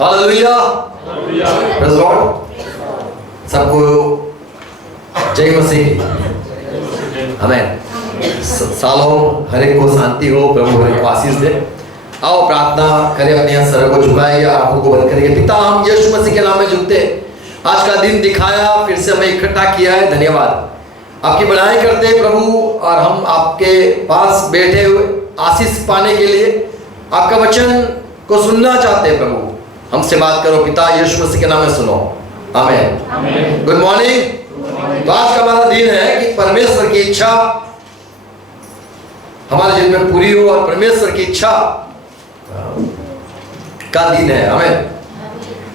Hallelujah, praise Lord. सबको जय मसीह, आमीन। सालों हर एक को शांति हो, प्रभु हर एक को आशीष दे। आओ प्रार्थना करें, अपने सर को झुकाएं या आंखों को बंद करेंगे। पिता, हम यीशु मसीह के नाम में झुकते, आज का दिन दिखाया, फिर से हमें इकट्ठा किया है, धन्यवाद। आपकी बड़ाई करते प्रभु, और हम आपके पास बैठे हुए आशीष पाने के लिए आपका वचन को सुनना चाहते हैं। प्रभु हमसे बात करो पिता, यीशु मसीह के नाम में सुनो, आमीन। Good morning. तो आज का हमारा दिन है कि परमेश्वर की इच्छा हमारे जीवन में पूरी हो, और परमेश्वर की इच्छा का दिन है।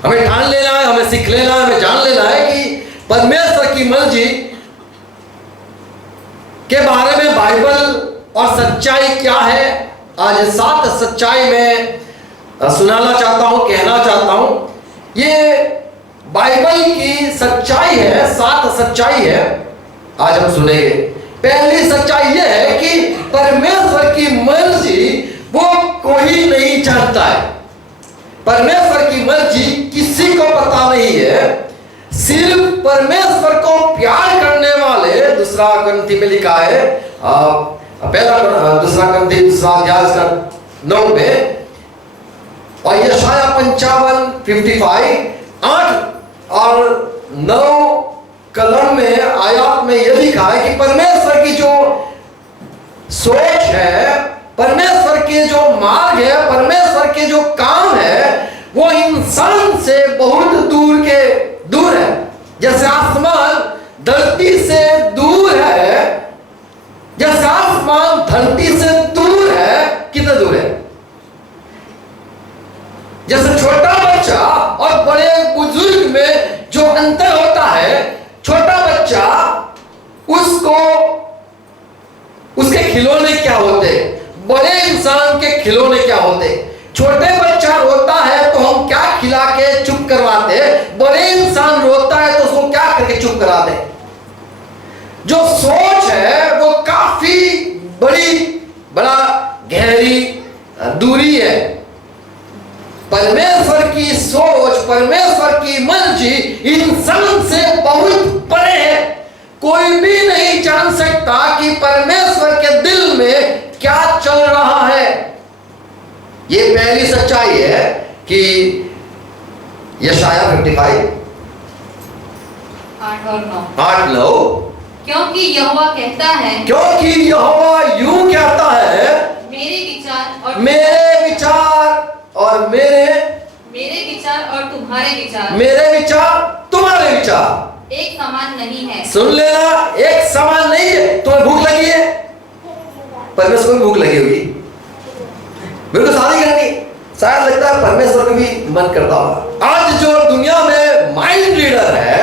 हमें ठान लेना है, हमें सीख लेना है, हमें जान लेना है कि परमेश्वर की मर्जी के बारे में बाइबल और सच्चाई क्या है। आज 7 सच्चाई में सुनाना चाहता हूं, कहना चाहता हूं। ये बाइबल की सच्चाई है, 7 सच्चाई है, आज हम सुनेंगे। पहली सच्चाई यह है कि परमेश्वर की मर्जी वो कोई नहीं जानता है। परमेश्वर की मर्जी किसी को पता नहीं है, सिर्फ परमेश्वर को प्यार करने वाले। दूसरा कुरिन्थी में लिखा है, दूसरा कुरिन्थी 2 में, और यशाया 55 8 और 9 कलम में आयत में यह लिखा है कि परमेश्वर की जो सोच है, परमेश्वर के जो मार्ग है, परमेश्वर के जो काम है, वो इंसान से बहुत दूर है। जैसे आसमान धरती से दूर है, जैसे आसमान धरती से दूर है, कितना दूर है? जैसे छोटा बच्चा और बड़े बुजुर्ग में जो अंतर होता है, छोटा बच्चा उसको उसके खिलौने क्या होते, बड़े इंसान के खिलौने क्या होते। छोटे बच्चा रोता है तो हम क्या खिला के चुप करवाते, बड़े इंसान रोता है तो उसको क्या करके चुप कराते। जो सोच है वो काफी बड़ा गहरी दूरी है। परमेश्वर की सोच, परमेश्वर की मर्जी इंसान से बहुत परे है। कोई भी नहीं जान सकता कि परमेश्वर के दिल में क्या चल रहा है। ये पहली सच्चाई है कि यशाया 55 8 9, क्योंकि यहोवा कहता है, क्योंकि यहोवा यूं कहता है, मेरे विचार और तुम्हारे विचार, मेरे विचार तुम्हारे विचार एक समान नहीं है। सुन लेना, एक समान नहीं है। तुम्हें भूख लगी है, परमेश्वर को भूख लगी होगी, मेरे को शादी करनी, शायद लगता है परमेश्वर को भी मन करता होगा। आज जो दुनिया में माइंड रीडर है,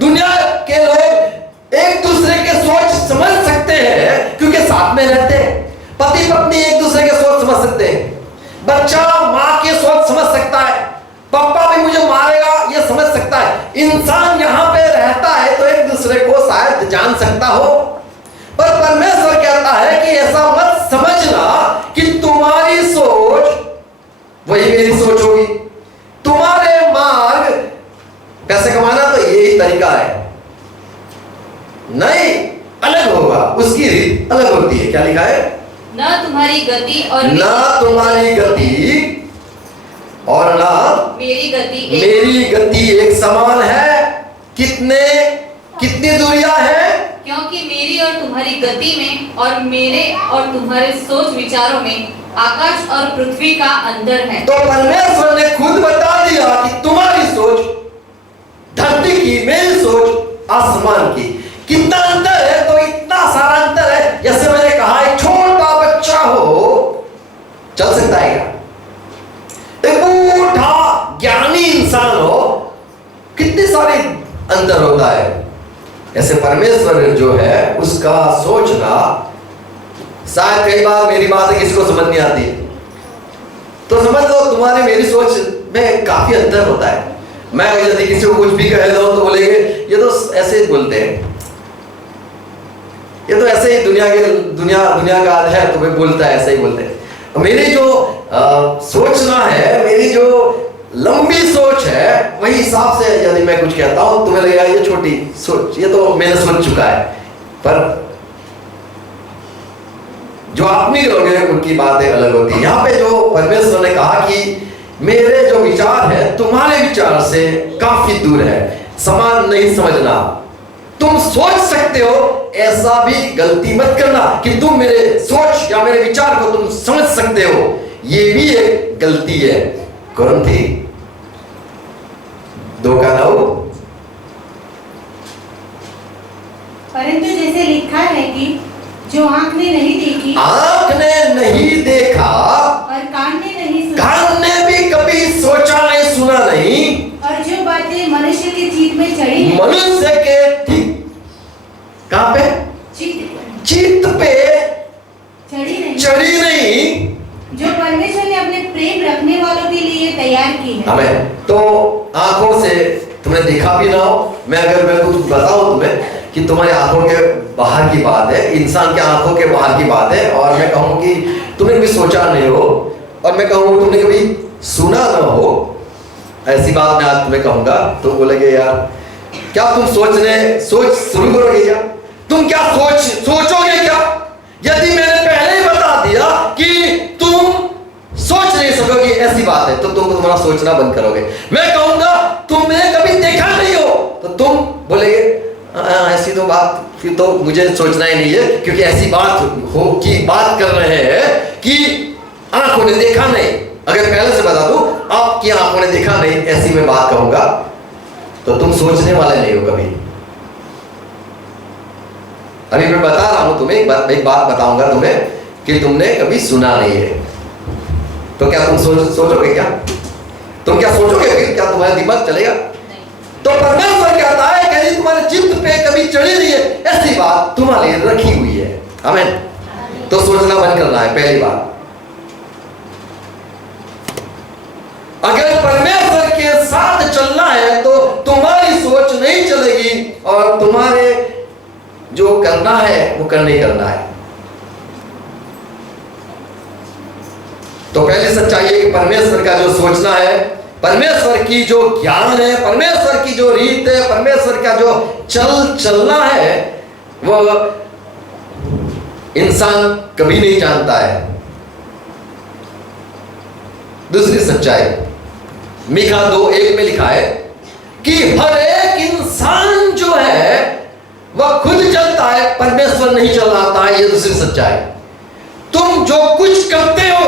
दुनिया के लोग एक दूसरे के सोच समझ सकते हैं क्योंकि साथ में रहते हैं। पति पत्नी एक दूसरे के सोच समझ सकते हैं, बच्चा माँ के सोच समझ सकता है, पापा भी मुझे मारेगा ये समझ सकता है। इंसान यहाँ पे रहता है तो एक दूसरे को शायद जान सकता हो, पर परमेश्वर कहता है कि ऐसा मत समझना कि तुम्हारी सोच वही मेरी सोच होगी, तुम्हारे मार्ग पैसे कमाना तो यही तरीका है, नहीं, अलग होगा, उसकी रीत अलग होती है। क्या लिखा है? ना तुम्हारी गति और ना तुम्हारी गति और ना मेरी गति एक समान है। कितनी दूरियां हैं? क्योंकि मेरी और तुम्हारी गति में और मेरे और तुम्हारे सोच विचारों में आकाश और पृथ्वी का अंतर है। तो परमेश्वर ने खुद बता दिया कि तुम्हारी सोच धरती की, मेरी सोच आसमान की। कितना अंतर है? तो इतना सारा अंतर है। जैसे मैंने कहा, एक छोटा बच्चा हो चल सकता है क्या? एक बूढ़ा ज्ञानी इंसान हो, कितनी सारी अंतर होता है। ऐसे परमेश्वर जो है उसका सोचना, शायद कई बार मेरी बात किसी को समझ नहीं आती तो समझ लो तुम्हारी मेरी सोच में काफी अंतर होता है। मैं यदि किसी को कुछ भी कह दो तो बोलेंगे ये तो ऐसे ही बोलते हैं, ये तो ऐसे ही दुनिया का है तो वे बोलता है, ऐसे ही बोलते हैं। मेरी जो सोचना है, मेरी जो लंबी वही हिसाब से यदि मैं कुछ कहता हूं तुम्हें लगेगा ये छोटी सोच, ये तो मैंने सोच चुका है। पर जो आत्मिक लोग हैं उनकी बातें अलग होती है। यहाँ पे जो परमेश्वर ने कहा कि मेरे जो विचार है तुम्हारे विचार से काफी दूर है, समान नहीं समझना। तुम सोच सकते हो, ऐसा भी गलती मत करना कि तुम मेरे सोच या मेरे विचार को तुम समझ सकते हो, ये भी एक गलती है। कुरिन्थी 2:9। परंतु जैसे लिखा है कि जो आंख ने नहीं देखी, आंख ने नहीं देखा और कान ने नहीं सुना, कान ने भी कभी सोचा नहीं, सुना नहीं, और जो बातें मनुष्य के चित्त में चढ़ी हैं, मनुष्य के ठीक कहां पे? चित्त पे चढ़ी नहीं, जो परमेश्वर ने अपने प्रेम रखने वालों के लिए तैयार की है। हमें तो आंखों से तुम्हें देखा भी ना हो, मैं कुछ बताऊं तुम्हें कि तुम्हारी आंखों के बाहर की बात है, इंसान के आंखों के बाहर की बात है, और मैं कहूं कि तुमने कभी सोचा नहीं हो, और मैं कहूं तुमने कभी सुना ना हो, ऐसी बात मैं आज तुम्हें कहूंगा। तो बोलेगे यार क्या तुम सोच शुरू करोगे? क्या तुम क्या सोचोगे? क्या यदि मैंने पहले ही बता दिया कि तुम सोच नहीं सकोगे ऐसी बात है, तो तुम तुम्हारा सोचना बंद करोगे। मैं कहूंगा तुमने कभी देखा नहीं हो, तो तुम बोलेगे ऐसी तो बात फिर तो मुझे सोचना ही नहीं है, क्योंकि ऐसी बात हो की बात कर रहे हैं कि आंखों ने देखा नहीं। अगर पहले से बता दूं आपकी आंखों ने देखा नहीं, ऐसी मैं बात कहूंगा, तो तुम सोचने वाले नहीं हो कभी। अभी मैं बता रहा हूं तुम्हें, एक बात बताऊंगा तुम्हें कि तुमने कभी सुना नहीं है, तो क्या तुम सोचोगे? क्या तुम क्या सोचोगे? फिर क्या तुम्हारा दिमाग चलेगा? तो परमेश्वर कहता है कि तुम्हारे चित्त पे कभी चढ़ी नहीं है, ऐसी बात तुम्हारे लिए रखी हुई है। आमीन। तो सोचना बंद करना है पहली बात। अगर परमेश्वर के साथ चलना है तो तुम्हारी सोच नहीं चलेगी, और तुम्हारे जो करना है वो करना ही करना है। तो पहली सच्चाई है कि परमेश्वर का जो सोचना है, परमेश्वर की जो ज्ञान है, परमेश्वर की जो रीत है, परमेश्वर का जो चलना है, वो इंसान कभी नहीं जानता है। दूसरी सच्चाई मीका 2:1 में लिखा है कि हर एक इंसान जो है वह खुद चलता है, परमेश्वर नहीं चलाता है। ये दूसरी सच्चाई। तुम जो कुछ करते हो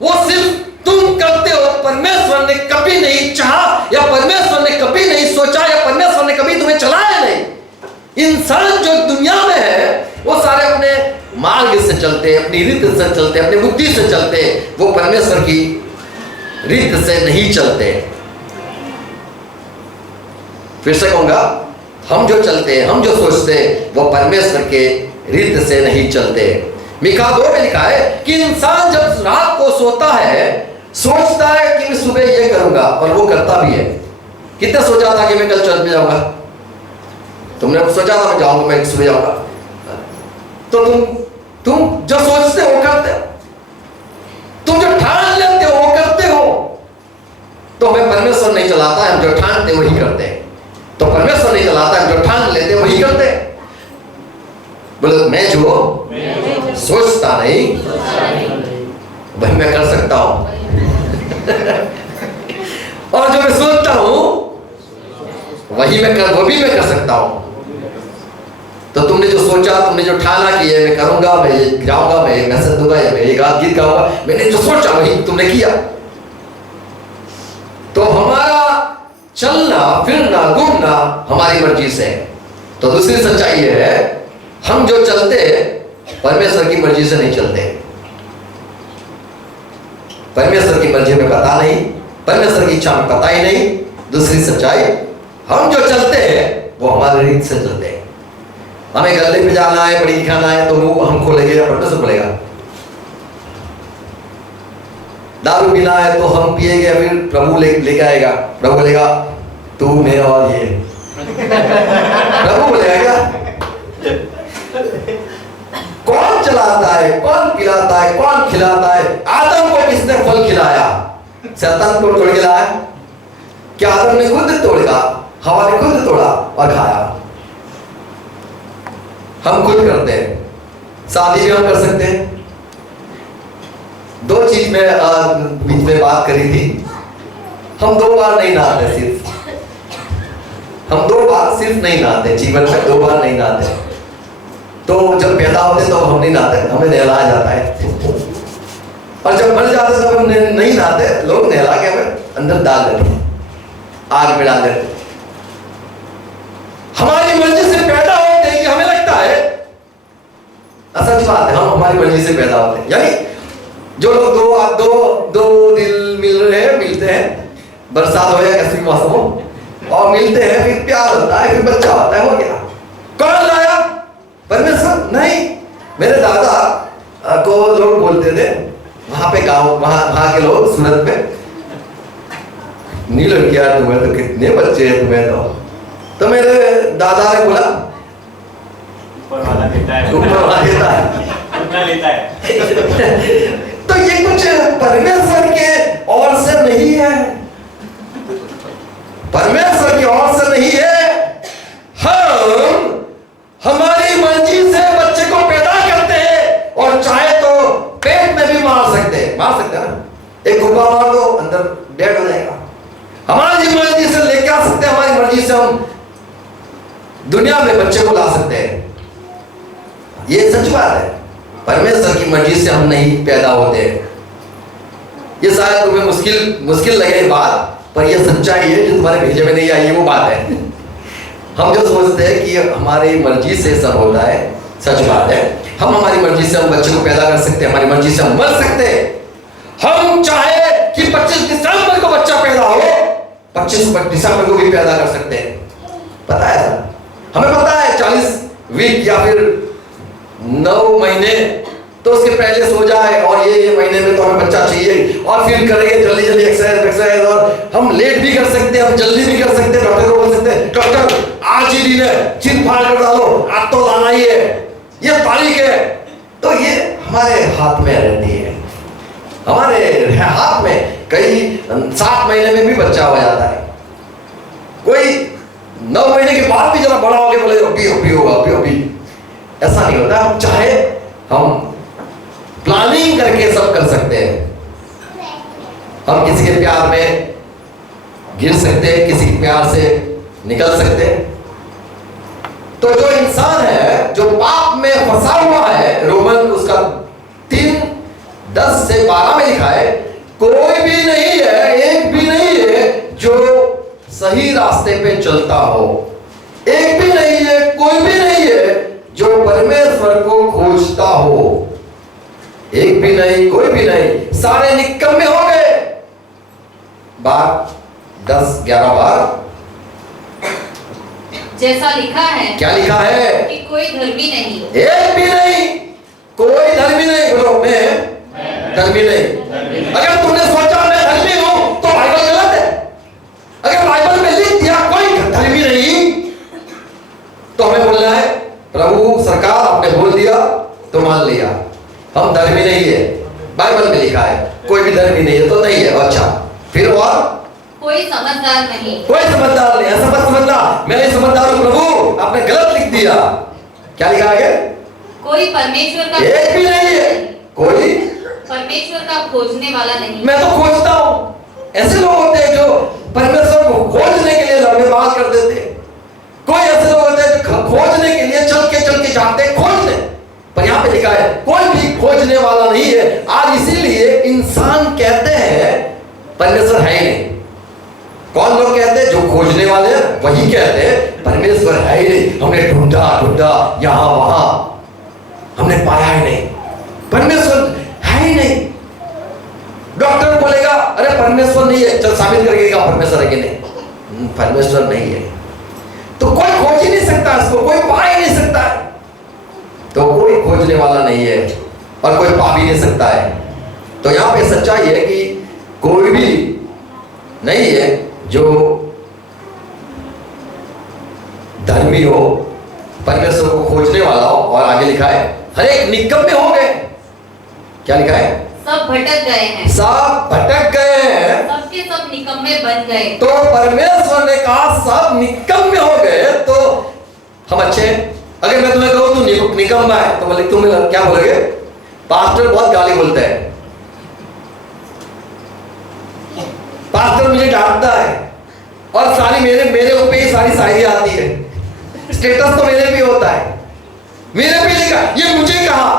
वो सिर्फ तुम करते हो, परमेश्वर ने कभी नहीं चाहा, या परमेश्वर ने कभी नहीं सोचा, या परमेश्वर ने कभी तुम्हें चलाया नहीं। इंसान जो दुनिया में है वो सारे अपने मार्ग से चलते, अपनी रीत से चलते, अपनी बुद्धि से चलते, वो परमेश्वर की रीत से नहीं चलते। फिर से कहूंगा, हम जो चलते, हम जो सोचते, वो परमेश्वर के रीत से नहीं चलते। मीका 2 में लिखा है कि इंसान जब रात को सोता है, सोचता है कि मैं सुबह ये करूंगा, और वो करता भी है। कितने सोचा था कि मैं कल चर्च में जाऊंगा? तुमने सोचा था मैं जाऊंगा, मैं सुबह जाऊंगा। तो तुम जो सोचते हो करते हो, तुम जो ठान लेते हो वो करते हो। तो हमें परमेश्वर नहीं चलाता है, हम जो ठानते वही करते हैं। तो परमेश्वर नहीं चलाता है, जो ठान लेते वही करते हैं। बोलो मैं जो सोचता नहीं वही मैं कर सकता हूं और जो मैं सोचता हूं वो भी मैं कर सकता हूं। तो तुमने जो सोचा, तुमने जो ठाना कि ये मैं करूंगा, मैं ये गिराऊंगा, मैं ये मैसेज दूंगा, या मैं ये गीत गाऊंगा, मैंने जो सोचा वही तुमने किया। तो हमारा चलना फिरना घूमना हमारी मर्जी से है। तो दूसरी सच्चाई ये है, हम जो चलते परमेश्वर की मर्जी से नहीं चलते। परमेश्वर की मर्जी में पता नहीं, परमेश्वर की इच्छा में पता ही नहीं। दूसरी सच्चाई, हम जो चलते हैं वो हमारे रीत से चलते हैं। हमें गले पे जाना है, पढ़ी खाना है, तो वो हम खोलेंगे या परमेश्वर खोलेगा? दारू पीना है तो हम पिएंगे, फिर प्रभु लेके आएगा। प्रभु बोलेगा तू मेरा और ये प्रभु बोलेगा क्या? कौन चलाता है, कौन पिलाता है, कौन खिलाता है? आदम को किसने फल खिलाया? शैतान को तोड़ के लाया? क्या आदम ने खुद तोड़ा, हवा ने खुद तोड़ा और खाया। हम खुद करते हैं, शादी भी हम कर सकते हैं। दो चीज में बीच में बात करी थी, हम 2 बार नहीं नहाते, हम 2 बार सिर्फ नहीं नहाते, जीवन में 2 बार नहीं नहाते। तो जब पैदा होते तो हम नहीं नहाते, हमें नहलाया जाता है, और जब मर जाते तब हम नहीं नहाते, लोग नहला के हमें अंदर डाल देते, आग में डाल देते। हमारी मर्जी से पैदा होते हैं कि हमें लगता है, सच बात है, हम हमारी मर्जी से पैदा होते हैं। यानी जो लोग दो दिल मिलते हैं, बरसात हो या किसी भी मौसम हो, और मिलते हैं, फिर प्यार होता है, फिर बच्चा होता है, हो गया। कौन लाया? परमेश्वर नहीं। मेरे दादा को लोग बोलते थे, वहां पे गांव, वहां के लोग सूरत में, नील किया तुम्हें तो कितने बच्चे हैं तुम्हें, तो मेरे दादा ने बोला ऊपर वाला देता है, उतना लेता है। तो ये कुछ परमेश्वर के ओर से नहीं है, परमेश्वर की ओर से नहीं है। हम हमारी मर्जी से बच्चे को पैदा करते हैं, और चाहे तो पेट में भी मार सकते हैं ना, एक गुब्बा मार दो, अंदर डेड हो जाएगा। हमारी मर्जी से लेके आ सकते हैं, हमारी मर्जी से हम दुनिया में बच्चे को ला सकते हैं। ये सच बात है, परमेश्वर की मर्जी से हम नहीं पैदा होते। ये शायद तुम्हें मुश्किल लगे बात, पर ये सच्चाई है जो तुम्हारे भेजे में नहीं आई, वो बात है। हम जो सोचते हैं कि हमारी मर्जी से सब होता है, सच बात है। हम हमारी मर्जी से हम बच्चे को पैदा कर सकते हैं, हमारी मर्जी से हम मर सकते हैं। हम चाहे कि 25 दिसंबर को बच्चा पैदा हो, 25 दिसंबर को भी पैदा कर सकते हैं। पता है सर, हमें पता है 40 वीक या फिर 9 महीने तो उसके पहले सो जाए, और ये महीने में तो हमें बच्चा चाहिए, और फिर करेंगे जल्दी एक्सरसाइज, और हम लेट भी कर सकते हैं, हम जल्दी भी कर सकते हैं। डॉक्टर को बोल सकते हैं, डॉक्टर आज ही दिन है, चिर फाड़ कर डालो, आज तो लाना ही है, ये तारीख है। तो ये हमारे हाथ में रहती है, हमारे हाथ में। कई 7 महीने में भी बच्चा हो जाता है, कोई 9 महीने के बाद भी जरा बड़ा हो गया, बोले अभी होगा, ऐसा नहीं होता। हम चाहे हम प्लानिंग करके सब कर सकते हैं। हम किसी के प्यार में गिर सकते हैं, किसी के प्यार से निकल सकते हैं। तो जो इंसान है जो पाप में फंसा हुआ है, रोमन उसका 3:10 से 12 में लिखा है, कोई भी नहीं है, एक भी नहीं है जो सही रास्ते पे चलता हो, एक भी नहीं है, कोई भी नहीं है जो परमेश्वर को खोजता हो, एक भी नहीं, कोई भी नहीं, सारे निकम्मे हो गए। बार 10-11 बार जैसा लिखा है, क्या लिखा है? कि कोई धर्मी नहीं, एक भी नहीं, कोई धर्मी नहीं। बोलो मैं धर्मी नहीं। अगर तुमने सोचा मैं धर्मी हूं तो बाइबल गलत है। अगर बाइबल में लिख दिया कोई धर्मी नहीं, तो हमें बोलना है प्रभु सरकार आपने बोल दिया तो मान लिया, हम धर्मी नहीं है, बाइबल में लिखा है कोई भी धर्मी नहीं है, तो नहीं है। अच्छा, फिर और कोई समझदार नहीं, कोई समझदार नहीं। ऐसा मत समझना मैं नहीं समझदार हूं प्रभु, आपने गलत लिख दिया। क्या लिखा है? कोई परमेश्वर का, एक भी नहीं है, कोई परमेश्वर का खोजने वाला नहीं। मैं तो खोजता हूं। ऐसे लोग होते हैं जो परमेश्वर को खोजने के लिए लंबे बात कर देते हैं। कोई ऐसे लोग होते हैं जो खोजने के लिए चल के जाते हैं खोजने, पर यहाँ पे लिखा है कोई भी खोजने वाला नहीं है। आज इसीलिए इंसान कहते हैं परमेश्वर है ही नहीं। कौन लोग कहते हैं? जो खोजने वाले हैं वही कहते हैं परमेश्वर है ही नहीं, हमने ढूंढा यहां वहां, हमने पाया ही नहीं, परमेश्वर है ही नहीं। डॉक्टर बोलेगा अरे परमेश्वर नहीं है, चल साबित करके दिखा परमेश्वर है कि नहीं, परमेश्वर नहीं है। तो कोई खोज ही नहीं सकता इसको, कोई पा ही नहीं सकता है। तो कोई खोजने वाला नहीं है और कोई पा भी नहीं सकता है। तो यहां पे सच्चाई है कि कोई भी नहीं है जो धर्मी हो, परमेश्वर को खोजने वाला हो। और आगे लिखा है हर एक निकम्मे हो गए। क्या लिखा है? सब भटक गए हैं, सब भटक गए हैं। सबके सब निकम्मे बन गए। तो परमेश्वर ने कहा सब निकम्मे हो गए तो हम अच्छे हैं। अगर मैं तुम्हें कहूं तू निकम्मा है तो बोले तुम क्या बोलोगे? पास्टर बहुत गाली बोलता है, पास्टर मुझे डांटता है और सारी मेरे ऊपर ही सारी शायरी आती है, स्टेटस तो मेरे भी होता है, मेरे भी लिखा, ये मुझे कहा।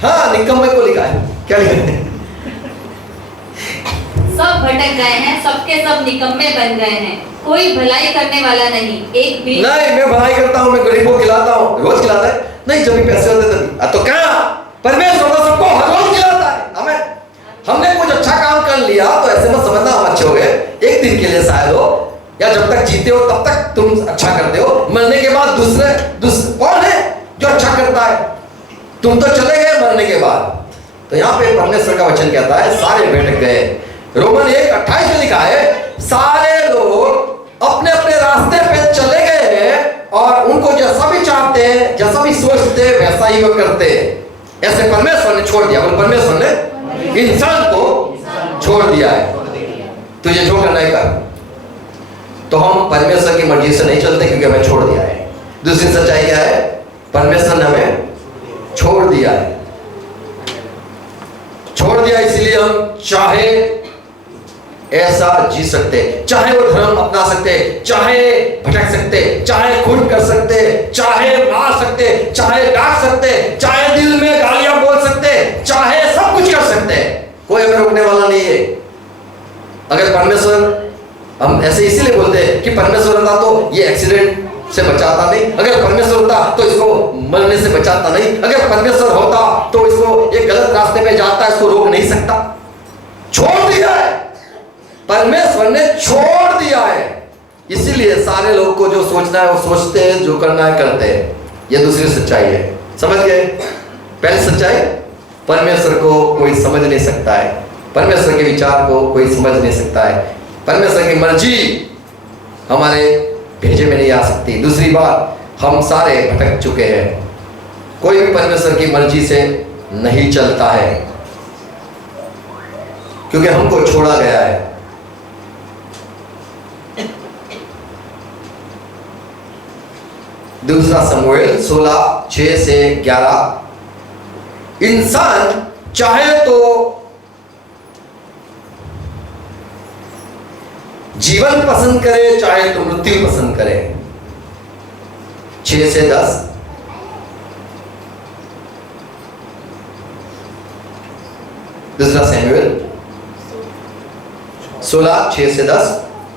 हाँ, निकम्मे को लिखा है, क्या लिखा है? सब भटक गए हैं, सबके सब निकम्मे बन गए हैं, कोई भलाई करने वाला नहीं, एक भी नहीं। मैं भलाई करता हूँ, मैं गरीबों को खिलाता हूँ, रोज खिलाता है नहीं, जब भी पैसे होते तभी। तो क्या परमेश्वर तो सबको हर रोज खिलाता है। हमें हमने कुछ अच्छा काम कर लिया तो ऐसे मत समझना हम अच्छे हो गए, एक दिन के लिए शायद हो, या जब तक जीते हो तब तक तुम अच्छा करते हो, मरने के बाद दूसरे कौन है जो अच्छा करता है? तुम तो चले गए मरने के बाद। तो यहाँ पे परमेश्वर का वचन कहता है सारे भटक गए। रोमन 1:28 में लिखा है सारे लोग अपने अपने रास्ते पे चले गए हैं और उनको जैसा भी चाहते हैं, जैसा भी सोचते हैं वैसा ही वो करते हैं। ऐसे परमेश्वर ने छोड़ दिया, बोल परमेश्वर ने इंसान को छोड़ दिया है। तुझे जो करना है कर। तो हम परमेश्वर की मर्जी से नहीं चलते क्योंकि हमें छोड़ दिया है। दूसरी सच्चाई क्या है? परमेश्वर ने हमें छोड़ दिया है, छोड़ दिया इसलिए हम चाहे ऐसा जी सकते, चाहे वो धर्म अपना सकते, चाहे भटक सकते, चाहे खून कर सकते, चाहे मार सकते, चाहे डांट सकते, चाहे दिल में गालियां बोल सकते, चाहे सब कुछ कर सकते, कोई हमें रोकने वाला नहीं है। अगर परमेश्वर, हम ऐसे इसीलिए बोलते हैं कि परमेश्वर होता तो ये एक्सीडेंट से बचाता नहीं, अगर परमेश्वर होता तो इसको मरने से बचाता नहीं, अगर परमेश्वर होता तो इसको एक गलत रास्ते पे जाता है, इसको रोक नहीं सकता। छोड़ दिया है, परमेश्वर ने छोड़ दिया है, इसीलिए सारे लोग को जो सोचना है वो सोचते हैं, जो करना है करते हैं। ये दूसरी सच्चाई है, समझ गए? पहली सच्चाई, परमेश्वर को कोई समझ नहीं सकता है, परमेश्वर के विचार को कोई समझ नहीं सकता है, परमेश्वर की मर्जी हमारे भेजे में नहीं आ सकती। दूसरी बात, हम सारे भटक चुके हैं, कोई भी परमेश्वर की मर्जी से नहीं चलता है क्योंकि हमको छोड़ा गया है। दूसरा समूएल 16:6-11, इंसान चाहे तो जीवन पसंद करे, चाहे तो मृत्यु पसंद करे। 6 से 10। दूसरा सैमुएल 16:6 से 10।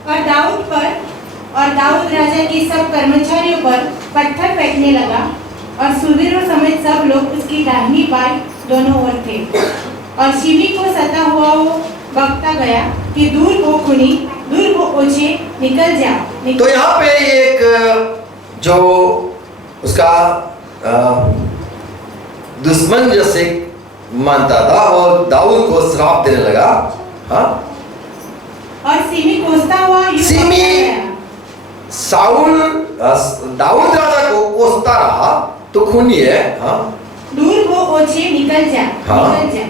और दाऊद राजा की सब कर्मचारियों पर पत्थर फेंकने लगा और सूरवीरों समेत सब लोग उसकी दाहिनी बाई दोनों ओर थे। और शिवी को सता हुआ वो बकता गया कि दूर हो खूनी, दूर हो ओछे, निकल जा। तो यहाँ पे एक जो उसका दुश्मन जैसे मानता था और दाऊद को श्राप देने लगा। हाँ, और सिमी कोसता हुआ सिमी साउल दाऊद राजा को कोसता रहा तो खूनी है। हाँ, दूर हो ओछे, निकल जा, हाँ। निकल जा।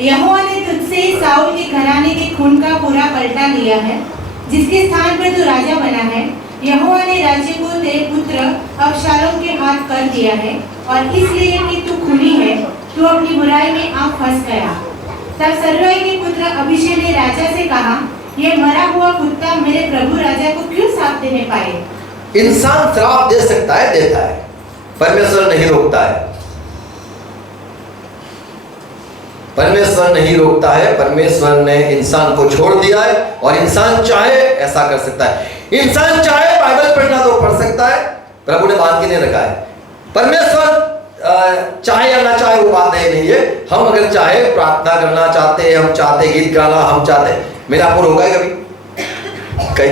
यहोवा ने तुझसे साउल के घराने के खून का पूरा पलटा लिया है, जिसके स्थान पर तू राजा बना है। यहोवा ने राज्य को तेरे पुत्र अबशालोम के हाथ कर दिया है, और इसलिए कि तू खूनी है, तू अपनी बुराई में आ फंस गया। तब सरूयाह के पुत्र अभिषेक ने राजा से कहा, यह मरा हुआ कुत्ता मेरे प्रभु राजा को क्यों श्राप देने पाए? इंसान श्राप दे सकता है, देता है, परमेश्वर नहीं रोकता है। परमेश्वर नहीं रोकता है, परमेश्वर ने इंसान को छोड़ दिया है और इंसान चाहे ऐसा कर सकता है। इंसान चाहे बाइबल पढ़ना तो पढ़ सकता है, प्रभु ने बांध के नहीं रखा है। परमेश्वर चाहे या ना चाहे वो बात नहीं है। हम अगर चाहे प्रार्थना करना चाहते हैं, हम चाहते गीत गाना, हम चाहते, मैंने आपको रोका है कभी?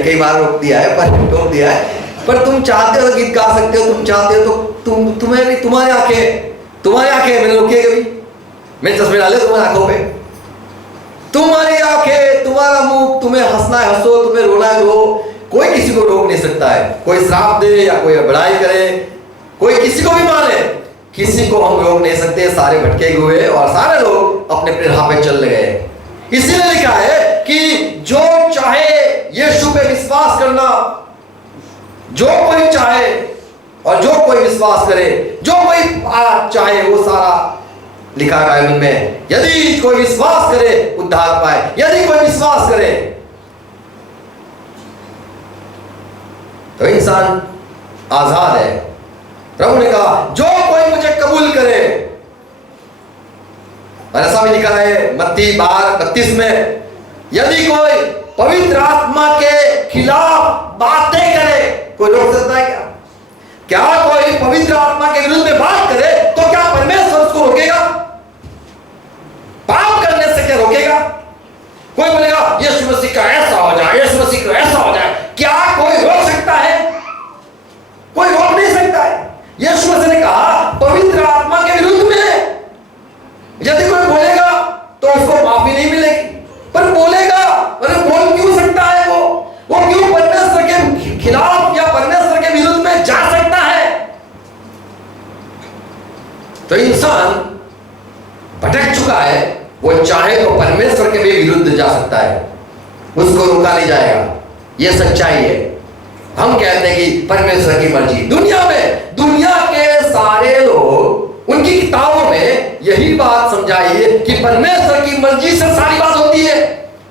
कई बार रोक दिया है, पर रोक दिया है, पर तुम चाहते हो तो गीत गा सकते हो, तुम चाहते हो तो तुम्हारी आंखें मैंने रोकी है कभी? मैंने चश्मे डाले तुम्हारी आंखों पे, तुम्हारी आंखें, तुम्हारा मुंह, तुम्हें हंसना है हंसो, तुम्हें रोना है रो, कोई किसी को रोक नहीं सकता है। कोई श्राप दे या कोई बड़ाई करे, कोई किसी को भी मारे, किसी को हम रोक नहीं सकते, सारे भटके हुए और सारे लोग अपने अपने राह पे चल गए। इसीलिए लिखा है कि जो चाहे यीशु पे विश्वास करना, जो कोई चाहे और जो कोई विश्वास करे, जो कोई चाहे वो सारा लिखा है बाइबल में। यदि कोई विश्वास करे उद्धार पाए, यदि कोई विश्वास करे तो इंसान आजाद है। प्रभु ने कहा जो कोई मुझे कबूल करे, और ऐसा भी लिखा है मत्ती 12:32 में, यदि कोई पवित्र आत्मा के खिलाफ बातें करे, कोई रोक सकता है क्या? क्या कोई पवित्र आत्मा के विरुद्ध में बात करे तो क्या परमेश्वर उसको रोकेगा? पाप करने से क्या रोकेगा? कोई बोलेगा यीशु मसीह का ऐसा हो जाए, यीशु मसीह का ऐसा हो जाए, क्या कोई रोक सकता है? कोई रोक नहीं सकता है। यीशु मसीह ने कहा पवित्र आत्मा के विरुद्ध में यदि कोई बोलेगा तो उसको माफी नहीं मिलेगी, पर बोलेगा, अरे बोल क्यों सकता है? वो क्यों परमेश्वर के खिलाफ या परमेश्वर के विरुद्ध में जा सकता है? तो इंसान भटक चुका है, वो चाहे तो परमेश्वर के भी विरुद्ध जा सकता है, उसको रोका नहीं जाएगा। ये सच्चाई है। हम कहते हैं कि परमेश्वर की मर्जी, दुनिया में दुनिया के सारे लोग उनकी किताबों में यही बात समझाई है कि परमेश्वर की मर्जी से सारी बात होती है,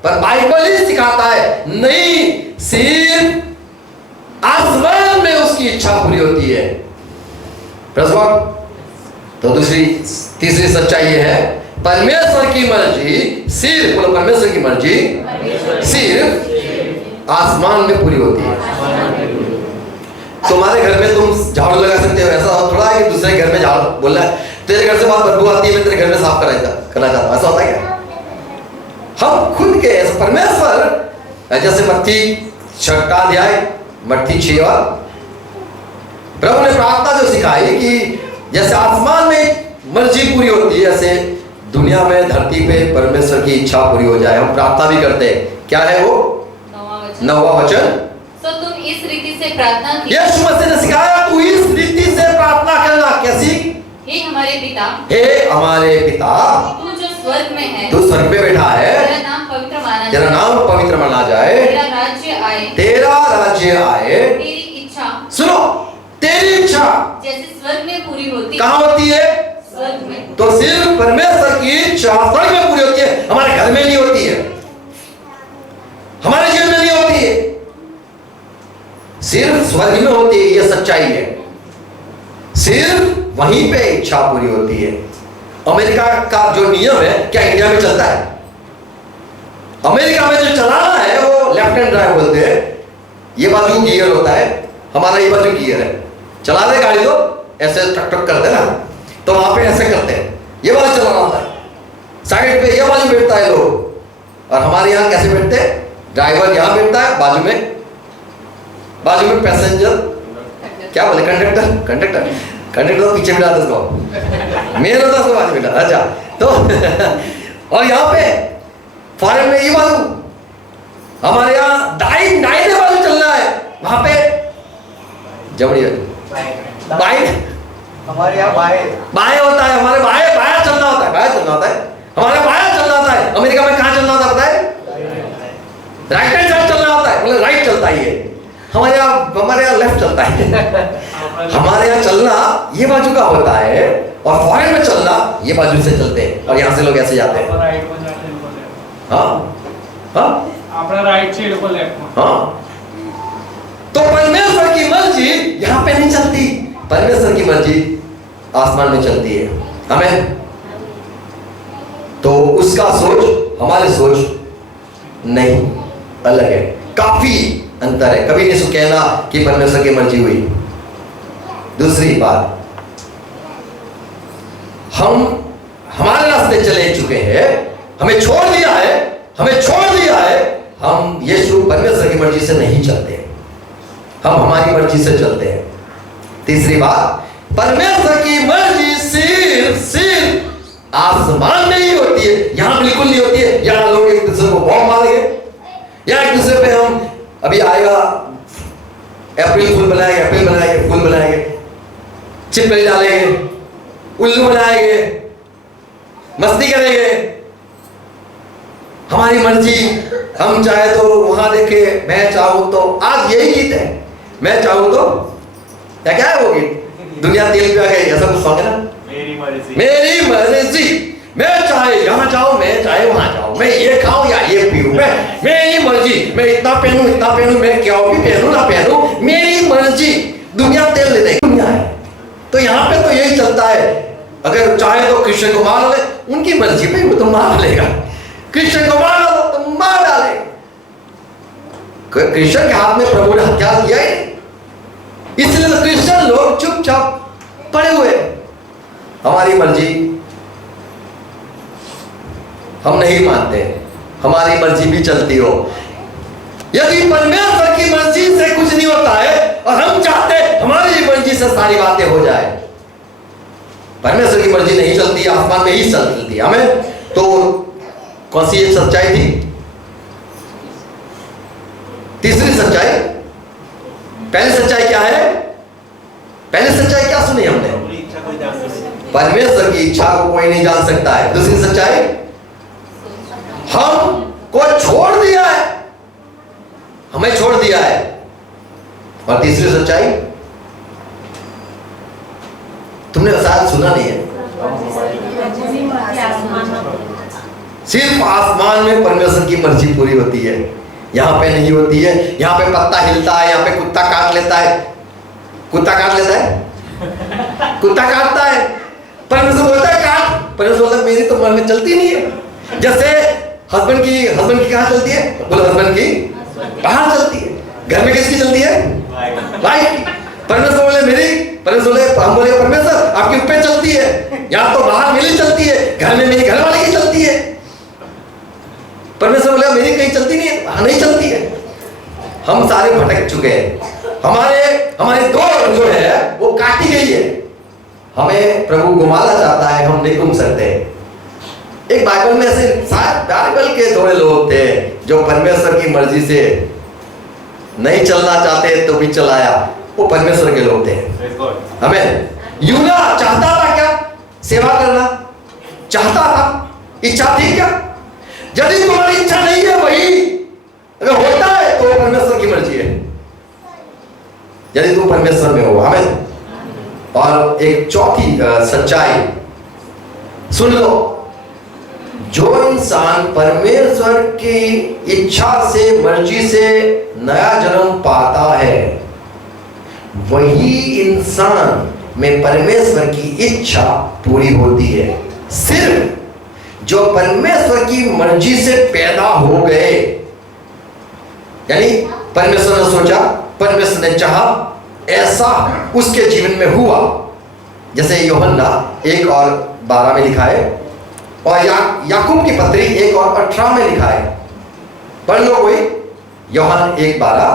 पर बाइबल ही सिखाता है नहीं, सिर्फ आसमान में उसकी इच्छा पूरी होती है। तो तीसरी सच्चाई ये है, परमेश्वर की मर्जी सिर्फ, बोलो परमेश्वर की मर्जी सिर्फ आसमान में पूरी होती है। तुम्हारे घर में तुम झाड़ू लगा सकते हो, ऐसा थोड़ा है कि दूसरे घर में झाड़ू बोल रहा है तेरे घर से बहुत बदबू आती है, मैं तेरे घर में साफ करना चाहता हूं, ऐसा होता है क्या? हम खुद के परमेश्वर, जैसे मत्ती 6 अध्याय मत्ती 6 और प्रभु ने प्रार्थना जो सिखाई कि जैसे आसमान में मर्जी पूरी होती है, ऐसे दुनिया में धरती पे परमेश्वर की इच्छा पूरी हो जाए। हम प्रार्थना भी करते हैं, क्या है वो? 9वां वचन। तो तुम इस रीति से प्रार्थना की। यीशु मसीह ने सिखाया तू इस रीति से प्रार्थना करना। कैसी? हे हमारे पिता, हे हमारे पिता, तू जो स्वर्ग में है, तू स्वर्ग में बैठा है, तेरा नाम पवित्र माना तेरा जाए, नाम पवित्र माना जाए, तेरा राज्य आए, तेरा राज्य आए। तेरी इच्छा, सुनो, तेरी इच्छा जैसे स्वर्ग में पूरी होती, कहाँ होती है? स्वर्ग में। तो सिर्फ परमेश्वर की इच्छा स्वर्ग में पूरी होती है, हमारे घर में नहीं होती है, हमारे जीवन में नहीं होती है, सिर्फ स्वर्ग में होती है। यह सच्चाई है, सिर्फ वहीं पे इच्छा पूरी होती है। अमेरिका का जो नियम है क्या इंडिया में चलता है? अमेरिका में जो चलाना है वो लेफ्ट हैंड ड्राइव बोलते हैं, ये बाजू गियर होता है, हमारा ये बाजू गियर है। चला रहे गाड़ी तो ऐसे टक टक करते हैं ना, तो वहां पे ऐसे करते हैं, ये बाजू चलाना होता है, साइड पे ये बाजू बैठता है लोग। और हमारे यहाँ कैसे बैठते हैं? ड्राइवर यहाँ बैठता है, बाजू में पैसेंजर, क्या बोले, कंडक्टर तो पीछे बिठा दो, मेन होता है बाजू बिठा। अच्छा, तो और यहाँ पे फॉरेन में ये बाजू, हमारे यहाँ दाहिने बाजू चलना है, वहां पे जबड़ी बाएं, हमारे यहाँ बाएं होता है, हमारे बाएं चलना होता है, हमारे बाएं चलना होता है। अमेरिका में कहाँ चलना होता है पता है? राइट हैंड साइड चलना होता है, मतलब राइट चलता है। हमारे यहाँ लेफ्ट चलता है। हमारे यहाँ चलना ये बाजू का होता है और फॉरेन में चलना ये बाजू से चलते हैं, और यहाँ से लोग ऐसे जाते हैं। हाँ, तो परमेश्वर की मर्जी यहाँ पे नहीं चलती, परमेश्वर की मर्जी आसमान में चलती है। हमें तो उसका सोच हमारी सोच नहीं, अलग है, काफी अंतर है। कभी नहीं कहना कि परमेश्वर की मर्जी हुई। दूसरी बात, हम हमारे रास्ते चले चुके हैं, हमें छोड़ दिया है, हम यीशु परमेश्वर की मर्जी से नहीं चलते, हम हमारी मर्जी से चलते हैं। तीसरी बात, परमेश्वर की मर्जी सिर्फ आसमान में ही होती है, यहां बिल्कुल नहीं होती है। यहां लोग एक दूसरे को बॉम्ब मारेंगे, या एक दूसरे पे हम अभी आएगा अप्रैल फूल बनाएंगे, फूल बनाएंगे, चिपकली डालेंगे, उल्लू बनाएंगे, मस्ती करेंगे, हमारी मर्जी, हम चाहे तो वहां देखे, मैं चाहूं तो। आज यही गीत है, मैं चाहूं तो क्या है वो गीत, दुनिया तेल पे आ गई, ऐसा कुछ सॉन्ग है ना, मेरी मर्जी, मेरी मर्जी, मैं चाहे यहाँ जाऊं, मैं चाहे वहां जाऊं, मैं ये खाऊं या ये पीऊं, मैं मेरी मर्जी, मैं इतना पहनूं, मैं क्या भी पहनूं ना पहनूं, मेरी मर्जी। दुनिया तेल लेने की दुनिया है, तो यहाँ पे तो यही चलता है। अगर चाहे तो कृष्ण को मार ले, उनकी मर्जी पे वो तो मार लेगा, कृष्ण को मार लो तो मार डाले। कृष्ण के हाथ में प्रभु ने हथियार दिया है, इसलिए तो क्रिश्चियन लोग चुपचाप पड़े हुए, हमारी मर्जी हम नहीं मानते, हमारी मर्जी भी चलती हो। यदि परमेश्वर की मर्जी से कुछ नहीं होता है और हम चाहते हमारी मर्जी से सारी बातें हो जाए, परमेश्वर की मर्जी नहीं चलती, आसमान में ही चलती है। हमें तो कौन सी एक सच्चाई थी, तीसरी सच्चाई, पहली सच्चाई क्या है, पहली सच्चाई क्या सुनी हमने, परमेश्वर की इच्छा को कोई नहीं जान सकता है। दूसरी सच्चाई, हम को छोड़ दिया है, हमें छोड़ दिया है। और तीसरी सच्चाई तुमने शायद सुना नहीं है, सिर्फ आसमान में परमेश्वर की मर्जी पूरी होती है, यहाँ पे नहीं होती है। यहाँ पे पत्ता हिलता है, यहाँ पे कुत्ता काट लेता है, कुत्ता काट लेता है, कुत्ता काटता है, परमेश्वर बोलता है काट, परमेश्वर बोलता है मेरी तो मन में चलती नहीं है। जैसे हस्बैंड की कहाँ चलती है, बोलो हस्बैंड की बाहर चलती है, घर में किसकी चलती है, वाइफ। परमेश्वर बोले मेरी, परमेश्वर बोले, हम बोले परमेश्वर आपकी ऊपर चलती है, यहाँ तो बाहर मेरी चलती है, घर में मेरी घर वाले की चलती है। परमेश्वर बोले मेरी कहीं चलती नहीं है, नहीं चलती है। हम सारे भटक चुके हैं, हमारी दौड़ जो है वो काटी गई है, हमें प्रभु घुमाना चाहता है, हम नहीं घूम सकते। एक बाइबल में ऐसे शायद बाइबल के थोड़े लोग थे जो परमेश्वर की मर्जी से नहीं चलना चाहते तो भी चलाया, वो परमेश्वर के लोग थे। हमें यूना चाहता था क्या, सेवा करना चाहता था, इच्छा थी क्या? यदि तुम्हारी इच्छा नहीं है, वही अगर होता है तो परमेश्वर की मर्जी है, यदि तुम परमेश्वर में हो। हमें और एक चौथी सच्चाई सुन लो, जो इंसान परमेश्वर की इच्छा से मर्जी से नया जन्म पाता है, वही इंसान में परमेश्वर की इच्छा पूरी होती है। सिर्फ जो परमेश्वर की मर्जी से पैदा हो गए, यानी परमेश्वर ने सोचा, परमेश्वर ने चाहा, ऐसा उसके जीवन में हुआ। जैसे यूहन्ना 1:12 में लिखा है, और याकूब की पत्री 1:18 में लिखा है। पढ़ लो कोई, यूहन्ना 1:12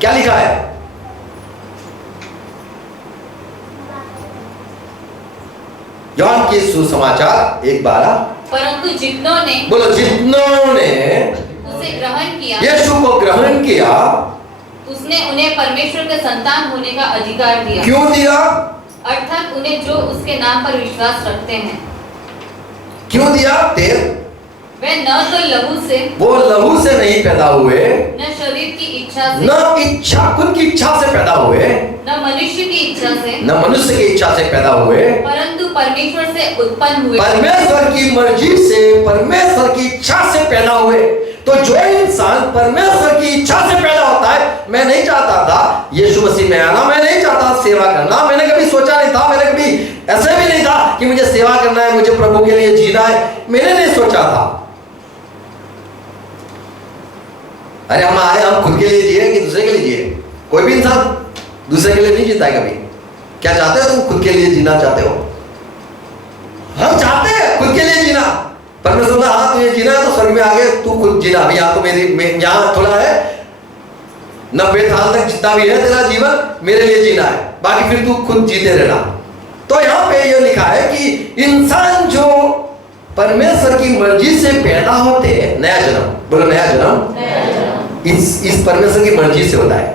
क्या लिखा है? यूहन्ना की सुसमाचार 1:12, परंतु जितनों ने, बोलो जितनों ने उसे ग्रहण किया, यीशु को ग्रहण किया, उसने उन्हें परमेश्वर के संतान होने का अधिकार दिया। क्यों दिया? अर्थात उन्हें जो उसके नाम पर विश्वास रखते हैं। क्यों दिया? वे न तो लहू से, वो लहू से नहीं पैदा हुए, न शरीर की इच्छा से, न इच्छा, खुद की इच्छा से पैदा हुए, न मनुष्य की इच्छा से, न मनुष्य की इच्छा से पैदा हुए, परंतु परमेश्वर से उत्पन्न हुए। परमेश्वर की मर्जी से, परमेश्वर की इच्छा से पैदा हुए। तो जो इंसान परमेश्वर की इच्छा से पैदा होता है, मैं नहीं चाहता था यीशु मसीह में आना, मैं नहीं चाहता सेवा करना, मैंने कभी सोचा नहीं था, मैंने कभी ऐसे भी नहीं था कि मुझे सेवा करना है, मुझे प्रभु के लिए जीना है, मैंने नहीं सोचा था। अरे हम आए, हम खुद के लिए जिए कि दूसरे के लिए जिए? कोई भी इंसान दूसरे के लिए नहीं जीता है कभी। क्या चाहते हो तुम? खुद के लिए जीना चाहते हो? हम चाहते हैं खुद के लिए जीना। परमेश्वर ने हाँ तुझे जीना है तो स्वर्ग में आगे तू खुद जीना। अभी यहाँ तो यहाँ थोड़ा है, 90 साल तक जितना भी है तेरा जीवन मेरे लिए जीना है, बाकी फिर तू खुद जीते रहना। तो यहाँ पे ये लिखा है कि इंसान जो परमेश्वर की मर्जी से पैदा होते हैं, नया जन्म, बोलो नया जन्म, इस परमेश्वर की मर्जी से होता है।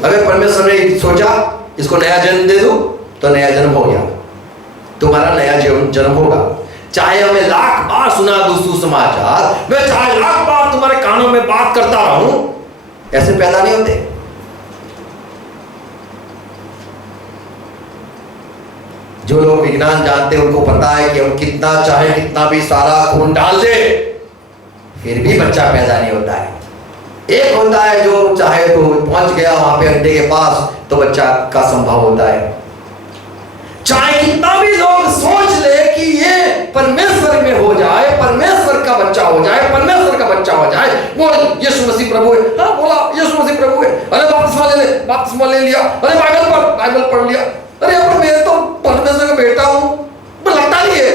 अगर परमेश्वर ने सोचा इसको नया जन्म दे दो तो नया जन्म हो गया, तुम्हारा नया जन्म होगा। चाहे हमें लाख बार सुना दो सुसमाचार, मैं चाहे लाख बार तुम्हारे कानों में बात करता रहूं, ऐसे पैदा नहीं होते। जो लोग विज्ञान जानते हैं उनको पता है कि हम कितना चाहे कितना भी सारा खून डाल दे फिर भी बच्चा पैदा नहीं होता है। एक होता है जो चाहे तो पहुंच गया वहां पे अंडे के पास तो बच्चा का संभव होता है। चाहे कितना भी लोग सोच ले कि ये परमेश्वर में हो जाए, परमेश्वर का बच्चा हो जाए, परमेश्वर का बच्चा हो जाए, बोल यीशु मसीह प्रभु है, हाँ बोला यीशु मसीह प्रभु है, अरे बपतिस्मा ले लिया, अरे बाइबल पढ़ लिया, अरे अब मैं तो परमेश्वर का बेटा हूं, पर लगता नहीं है।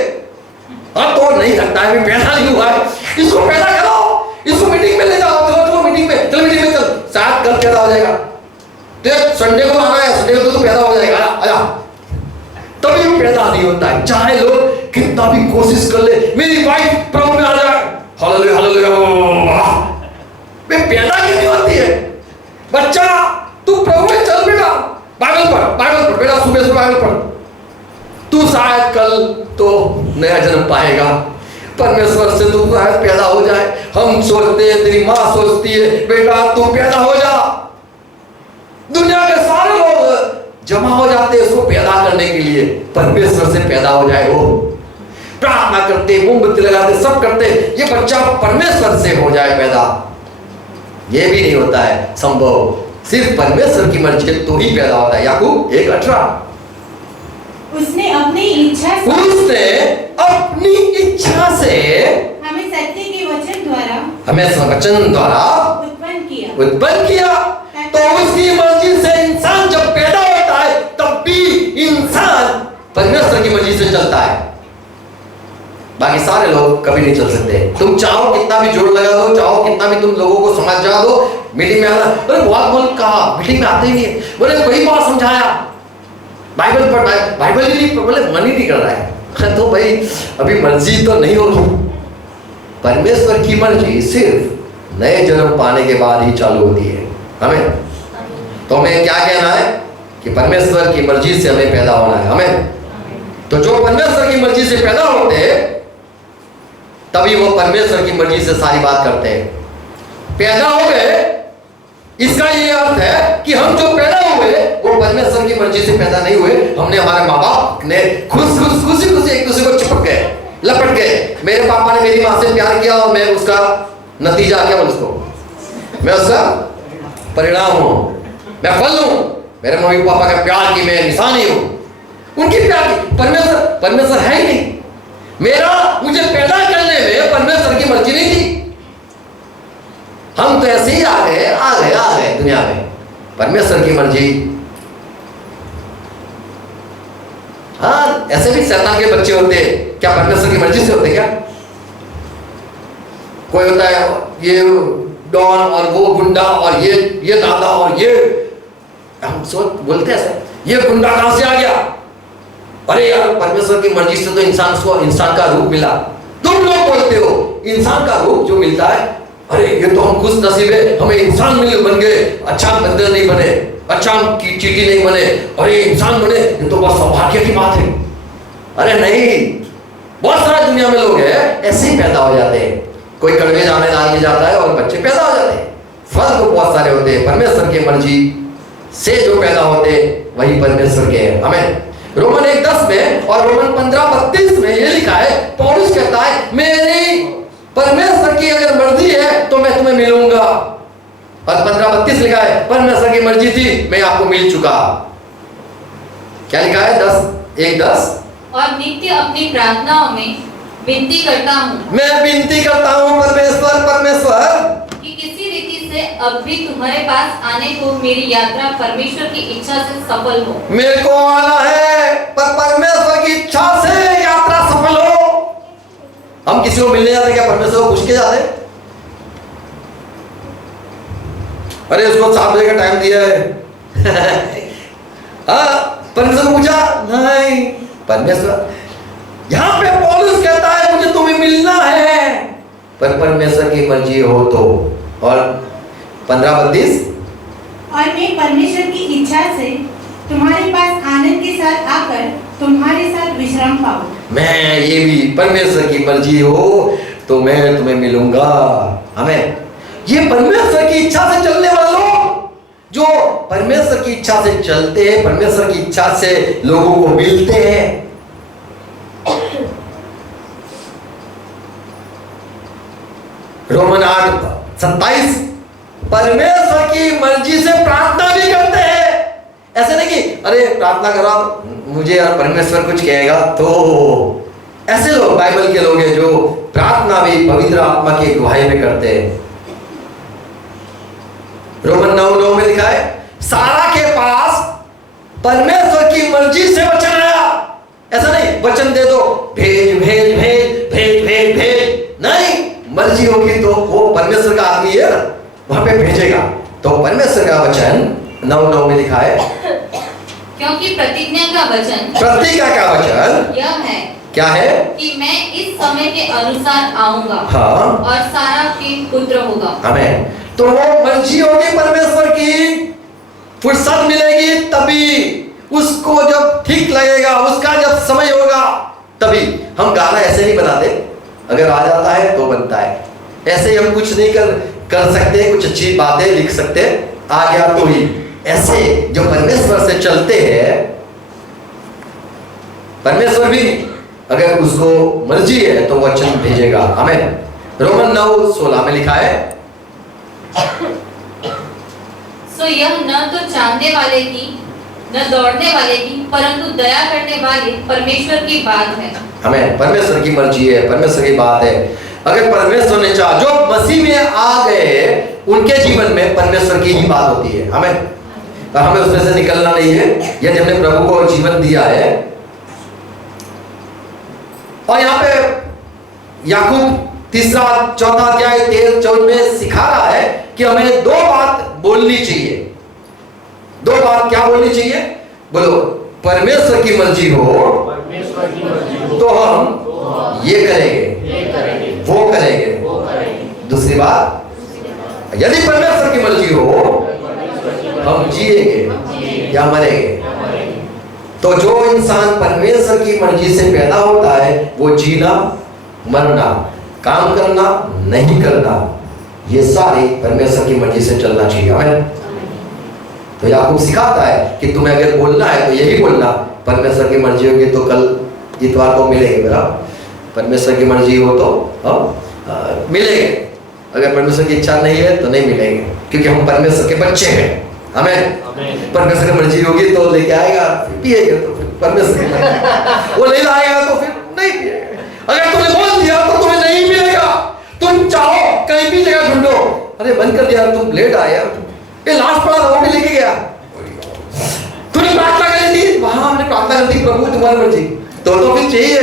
हाँ तो नहीं लगता है, मैं पैदा नहीं हुआ है, इसको पैदा करो, इसको मीटिंग में ले जाओ, चलो मीटिंग में चल, मीटिंग में चल, शायद कल पैदा हो जाएगा, तो संडे को आना है, संडे को तो पैदा हो जाएगा, आया तभी वो पैदा नहीं होता है। चाहे लोग कितना भी कोशिश कर ले, मेरी वाइफ प्रभु में आ जाए, हालेलुया हालेलुया, वे पैदा क्यों नहीं होती है? बच्चा तू प्रभु में चल बेटा, बाइबल पढ़ बेटा, सुबह सुबह बाइबल पढ़, तू शायद कल तो नया जन्म पाएगा, परमेश्वर से तू शायद पैदा हो जाए। हम सोचते हैं, तेरी माँ सोचती है बेटा तू पैदा हो जा, दुनिया के सारे लोग जमा हो जाते हैं उसको पैदा करने के लिए, परमेश्वर से पैदा हो जाए, वो प्रार्थना करते, मोमबत्ती लगाते, सब करते, ये बच्चा परमेश्वर से हो जाए पैदा, ये भी नहीं होता है संभव, सिर्फ परमेश्वर की मर्जी तो ही पैदा होता है। याकूब 1:18, उसने अपनी इच्छा से हमें सत्य के वचन द्वारा उत्पन्न किया। तो उसकी मर्जी से इंसान जब पैदा होता है तब भी इंसान परमेश्वर की मर्जी से चलता है, बाकी सारे लोग कभी नहीं चल सकते। तुम चाहो कितना भी जोर लगा दो, चाहो कितना भी तुम लोगों को समझा दो, मीटिंग में आना, अरे बहुत बोल कहा, मीटिंग में आते ही नहीं, बोले वही बात समझाया, बाइबल पढ़, बाइबल ही नहीं, बोले मन ही नहीं कर रहा है, तो भाई अभी मर्जी तो नहीं हो रही। परमेश्वर की मर्जी सिर्फ नए जन्म पाने के बाद ही चालू होती है। हमें तो हमें क्या कहना है कि परमेश्वर की मर्जी से हमें पैदा होना है। हमें तो जो परमेश्वर की मर्जी से पैदा होते हैं तभी वो परमेश्वर की मर्जी से सारी बात करते हैं। पैदा हो गए इसका ये अर्थ है कि हम जो पैदा हुए वो परमेश्वर की मर्जी से पैदा नहीं हुए, हमने हमारे माँ बाप ने खुशी एक दूसरे को चिपक गए, लपट गए। मेरे पापा ने मेरी माँ से प्यार किया और मैं उसका नतीजा, क्या बोल उसको, मैं उसका परिणाम हूं, मैं फल हूं। मेरे मम्मी पापा का प्यार की मैं निशानी हूं, उनकी प्यार की। परमेश्वर है ही नहीं, मुझे पैदा करने में परमेश्वर की मर्जी नहीं थी, हम तो ऐसे ही आ गए दुनिया में, परमेश्वर की मर्जी। हाँ ऐसे भी शैतान के बच्चे होते हैं, क्या परमेश्वर की मर्जी से होते क्या? कोई होता है ये डॉन और वो गुंडा और ये दादा और ये, हम सोच बोलते हैं ये गुंडा कहां से आ गया? अरे यार परमेश्वर की मर्जी से तो इंसान का रूप मिला। तुम लोग बोलते हो इंसान का रूप जो मिलता है, अरे ये तो हम खुश नसीब है, हमें इंसान बन गए, अच्छा हम बंदर नहीं बने, अच्छा हम चींटी नहीं बने, अरे इंसान बने, ये तो बहुत सौभाग्य की बात है। अरे नहीं, बहुत सारे दुनिया में लोग हैं ऐसे ही पैदा हो जाते हैं, कोई कड़वे जाने डाल के जाता है और बच्चे पैदा हो जाते हैं। फल तो बहुत सारे होते हैं, परमेश्वर की मर्जी से जो पैदा होते हैं वही परमेश्वर के हैं। हमें रोमन 1:10 में और रोमन 15:32 में ये लिखा है, पौलुस कहता है मेरी परमेश्वर की अगर मर्जी है तो मैं तुम्हें मिलूंगा, और 15:32 लिखा है परमेश्वर की मर्जी थी मैं आपको मिल चुका। क्या लिखा है 1:10? और नित्य अपनी प्रार्थनाओं में विनती करता हूँ, मैं विनती करता हूँ परमेश्वर कि किसी रीति से अब भी तुम्हारे पास आने को मेरी यात्रा परमेश्वर की इच्छा से सफल हो। मेरे को आना है पर परमेश्वर की इच्छा से यात्रा सफल हो। हम किसी को मिलने जाते क्या परमेश्वर को पूछ के जाते? अरे उसको 7 बजे का टाइम दिया है हाँ परमेश्वर को पूछा नहीं। परमेश्वर यहाँ पे पौलुस कहता है मुझे तुम्हें मिलना है पर परमेश्वर की मर्जी हो तो। और 15:32 और मैं परमेश्वर की इच्छा से तुम्हारे पास आनंद के साथ आकर तुम्हारे साथ विश्राम पाऊं। मैं ये भी परमेश्वर की मर्जी हो तो मैं तुम्हें मिलूंगा। आमीन। ये परमेश्वर की इच्छा से चलने वाले लोग, जो परमेश्वर की इच्छा से चलते हैं, परमेश्वर की इच्छा से लोगों को मिलते हैं। रोमन 8:27 परमेश्वर की मर्जी से प्रार्थना भी करते हैं। ऐसे नहीं कि अरे प्रार्थना करा मुझे यार परमेश्वर कुछ कहेगा, तो ऐसे लोग बाइबल के लोग हैं जो प्रार्थना भी पवित्र आत्मा की अगुवाई में करते हैं। रोमन 9:9 में लिखा है सारा के पास परमेश्वर की मर्जी से वचन आया। ऐसा नहीं वचन दे दो भेज भेज भेज भेज भेज भेज, नहीं, मर्जी होगी तो वो परमेश्वर का आदमी है, वहां पे भेजेगा। तो परमेश्वर का वचन 9:9 में लिखा है, क्योंकि प्रतिज्ञा का वचन, प्रतिज्ञा का वचन यह है, क्या है कि मैं इस समय के अनुसार आऊंगा, हाँ, और सारा के पुत्र होगा। आमीन। तो वो मर्जी होगी परमेश्वर की, फुर्सत मिलेगी तभी, उसको जब ठीक लगेगा, उसका जब समय होगा तभी। हम गाना ऐसे नहीं बनाते, अगर आ जाता है तो बनता है, ऐसे हम कुछ नहीं कर सकते, कुछ अच्छी बातें लिख सकते, आ गया तो ही। ऐसे जो परमेश्वर से चलते हैं, परमेश्वर भी अगर उसको मर्जी है तो वचन भेजेगा। आमीन। रोमन 9:16 में लिखा है सो यह न तो चाहने वाले की न दौड़ने वाले की, परंतु दया करने वाले परमेश्वर की बात है। हमें परमेश्वर की मर्जी है, परमेश्वर की बात है। अगर परमेश्वर ने चाहा, जो मसीह में आ गए उनके जीवन में परमेश्वर की ही बात होती है। हमें उसमें से निकलना नहीं है, यदि हमने प्रभु को जीवन दिया है। और यहाँ पे याकूब 3-4 अध्याय 13-14 में सिखा रहा है कि हमें 2 बात बोलनी चाहिए। 2 बात क्या बोलनी चाहिए? बोलो, परमेश्वर की मर्जी हो तो हम ये करेंगे, वो करेंगे। दूसरी बात, यदि परमेश्वर की मर्जी हो हम जिएंगे या मरेंगे। तो जो इंसान परमेश्वर की मर्जी से पैदा होता है वो जीना, मरना, काम करना, नहीं करना, ये सारी परमेश्वर की मर्जी से चलना चाहिए। हमें तो याकूब सिखाता है कि तुम्हें अगर बोलना है तो यही बोलना, परमेश्वर की मर्जी होगी तो कल इतवार को मिलेंगे। मेरा परमेश्वर की मर्जी हो तो मिलेंगे, अगर परमेश्वर की इच्छा नहीं है तो नहीं मिलेंगे, क्योंकि हम परमेश्वर के बच्चे हैं। हमें परमेश्वर की मर्जी होगी तो लेके आएगा, पिएगा तो फिर परमेश्वर की मर्जी, वो ले लाएगा तो फिर नहीं पिएगा। अगर तुमने बोल दिया तो तुम्हें नहीं मिलेगा, तुम चाहो कहीं भी जगह ढूंढो, अरे बंद कर दिया, तुम लेट आया, ये लास्ट पड़ा वो भी लेके गया। तूने प्रार्थना करी थी, वहां हमने प्रार्थना करी थी प्रभु तुम्हारी मर्जी, तो फिर चाहिए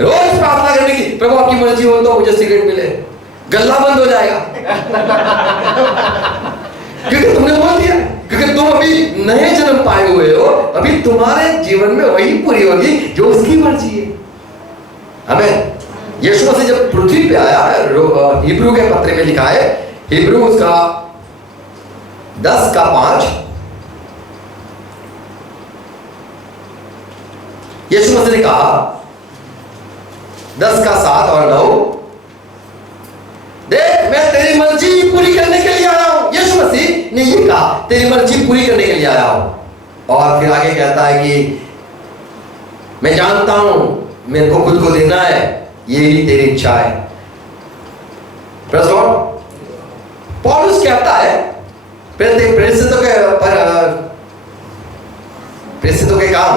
रोज प्रार्थना करने की, प्रभु आपकी मर्जी हो तो मुझे सिगरेट मिले, गल्ला बंद हो जाएगा। क्योंकि तुमने बोल दिया, क्योंकि तुम अभी नए जन्म पाए हुए हो, अभी तुम्हारे जीवन में वही पूरी होगी जो उसकी मर्जी है। हमें यीशु मसीह जब पृथ्वी पे आया, हिब्रू के पत्र में लिखा है, हिब्रू उसका 10:5, यीशु मसीह ने कहा 10:7 और 9, देख मैं तेरी मर्जी पूरी करने के लिए आया हूं। यीशु मसीह ने ये कहा, तेरी मर्जी पूरी करने के लिए आया हूं। और फिर आगे कहता है कि मैं जानता हूं मेरे को खुद को देना है, यही तेरी इच्छा है। पौलुस कहता है प्रेरितों के काम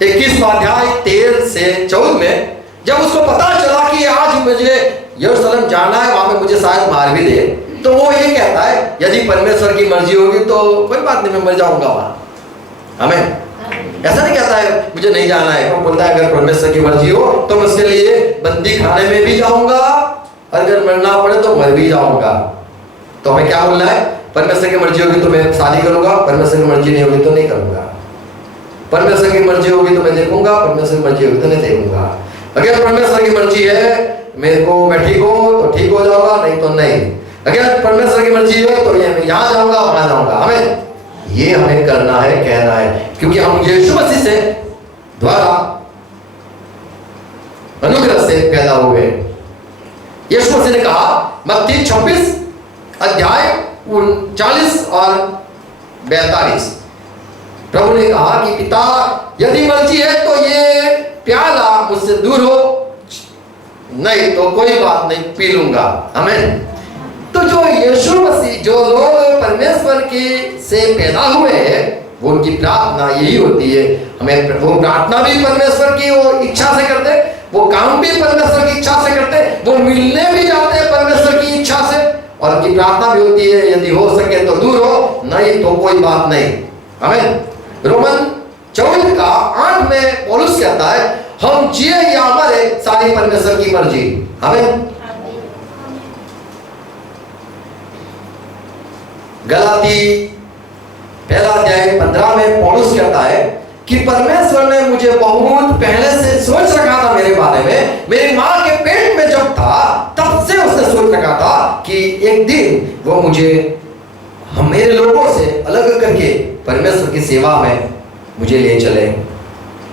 21:13-14 में, जब उसको पता चला कि आज मुझे यरूशलेम जाना है, वहां पे मुझे शायद मार भी दे, तो वो ये कहता है यदि परमेश्वर की मर्जी होगी तो कोई बात नहीं, मैं मर जाऊंगा वहां। हमें ऐसा नहीं कहता है मुझे नहीं जाना है, वो बोलता है अगर परमेश्वर की मर्जी हो तो मैं उसके लिए बंदी खाने में भी जाऊंगा, अगर मरना पड़े तो मर भी जाऊंगा। तो हमें क्या बोलना है? परमेश्वर की मर्जी होगी तो मैं शादी करूंगा, परमेश्वर की मर्जी नहीं होगी तो नहीं करूंगा। परमेश्वर की मर्जी होगी तो मैं देखूंगा, परमेश्वर की मर्जी होगी तो नहीं देखूंगा। अगर परमेश्वर की मर्जी है मेरे को मैं ठीक हो तो ठीक हो जाऊंगा, नहीं तो नहीं। अगर परमेश्वर की मर्जी है तो मैं यहाँ जाऊंगा, वहां जाऊंगा। हमें ये हमें करना है, कहना है, क्योंकि हम यीशु मसीह से द्वारा अनुग्रह से पैदा हुए। यीशु मसीह ने कहा मत्ती 26 अध्याय 39 और 42, प्रभु ने कहा कि पिता यदि मर्जी है तो ये प्याला मुझसे दूर हो, नहीं तो कोई बात नहीं, पी लूंगा। आमीन। तो जो यीशु मसीह, जो लोग परमेश्वर के से पैदा हुए हैं, वो उनकी प्रार्थना यही होती है। हमें वो प्रार्थना भी परमेश्वर की वो इच्छा से करते, वो काम भी परमेश्वर की इच्छा से करते, वो मिलने भी जाते हैं परमेश्वर की इच्छा से, और उनकी प्रार्थना भी होती है यदि हो सके तो दूर हो, नहीं तो कोई बात नहीं। आमीन। रोमन 14 का 8 में पौलुस कहता है हम जिए या मरे सारी परमेश्वर की मर्जी। आमीन। गलाती 1 अध्याय 15 में पौलुस कहता है कि परमेश्वर ने मुझे बहुत पहले से सोच रखा था मेरे बारे में, मेरी मां के पेट में जब था तब से उसने सोच रखा था कि एक दिन वो मुझे हम मेरे लोगों से अलग करके परमेश्वर की सेवा में मुझे ले चले।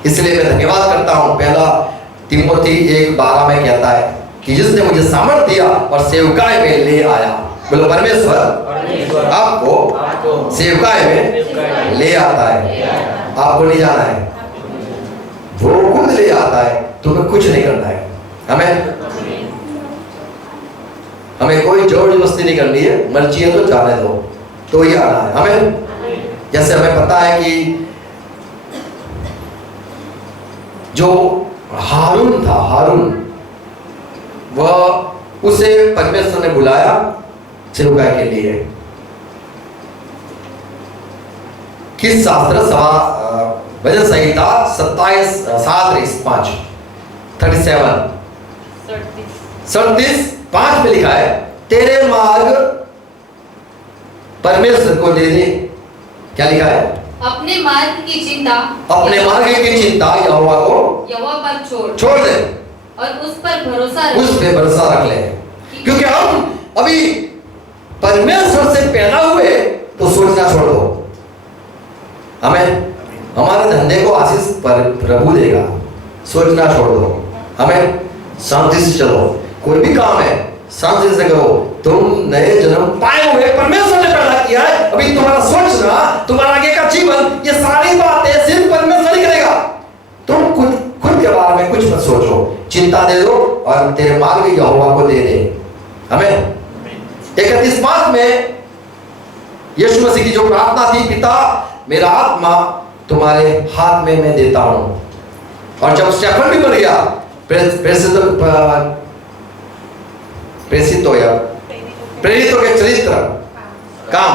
इसलिए मैं धन्यवाद करता हूं। 1 तिमोथी 1:12 में कहता है कि जिसने मुझे सामर्थ दिया और सेवकाई में ले आया। बोलो परमेश्वर आपको सेवकाई में ले आता है, आपको नहीं जाना है, वो खुद ले आता है, तुम्हें कुछ नहीं करना है। हमें कोई जोर जबरदस्ती नहीं करनी है, मर्जी है तो जाने दो, तो ही आना है। हमें जैसे हमें पता है कि जो हारून था, हारून वह उसे परमेश्वर ने बुलाया सेवकाई के लिए। किस शास्त्र सभा भजन संहिता 27:7-5 37:5 में लिखा है तेरे मार्ग परमेश्वर को दे दे। क्या लिखा है? अपने मार्ग की चिंता यहोवा पर छोड़ दे और उस पर भरोसा रख ले। क्योंकि हम अभी परमेश्वर से पैदा हुए तो सोचना छोड़ दो। हमें हमारे धंधे को आशीष पर प्रभु देगा, सोचना छोड़ दो। हमें शांति से चलो, कोई भी काम है शांति से करो। तुम नए जन्म पाए हुए, परमेश्वर ने पैदा किया है। अभी तुम्हारा सोचना, तुम्हारा आगे का जीवन, ये सारी बातें सिर्फ परमेश्वर ही करेगा। तुम खुद के बारे में कुछ मत सोचो, चिंता दे दो और तेरे मार्ग यहोवा को दे दे। हमें 31:5 में यीशु मसीह की जो प्रार्थना थी, पिता मेरा आत्मा तुम्हारे हाथ में मैं देता हूं। और जब स्टेफन भी मर गया, प्रेरितों के चरित्र काम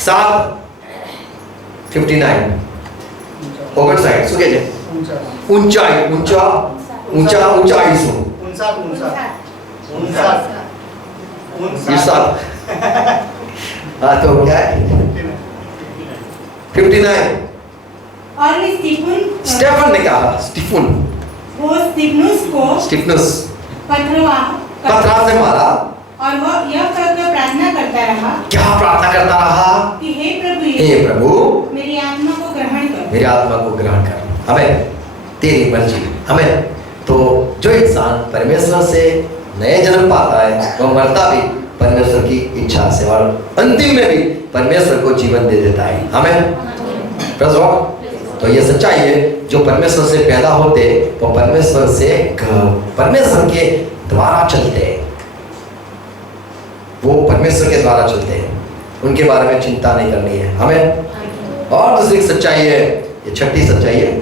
7:59 ओवर साइड सुके जे ऊंचाई सु हाँ तो क्या है 59। और वे स्टेफन ने कहा स्टिफनुस पथरा से मारा और वह यह कहकर प्रार्थना करता रहा। क्या प्रार्थना करता रहा? कि हे प्रभु मेरी आत्मा को ग्रहण कर। हमें तेरी मर्जी। हमें तो जो इंसान परमेश्वर से नए जन्म पाता है वह मरता भी परमेश्वर की इच्छा से और अंतिम में भी परमेश्वर को जीवन दे देता है। हमें तो ये सच्चाई है, जो परमेश्वर से पैदा होते वो परमेश्वर के द्वारा चलते हैं, वो परमेश्वर के द्वारा चलते हैं, उनके बारे में चिंता नहीं करनी है हमें। और दूसरी सच्चाई है, ये छठी सच्चाई है,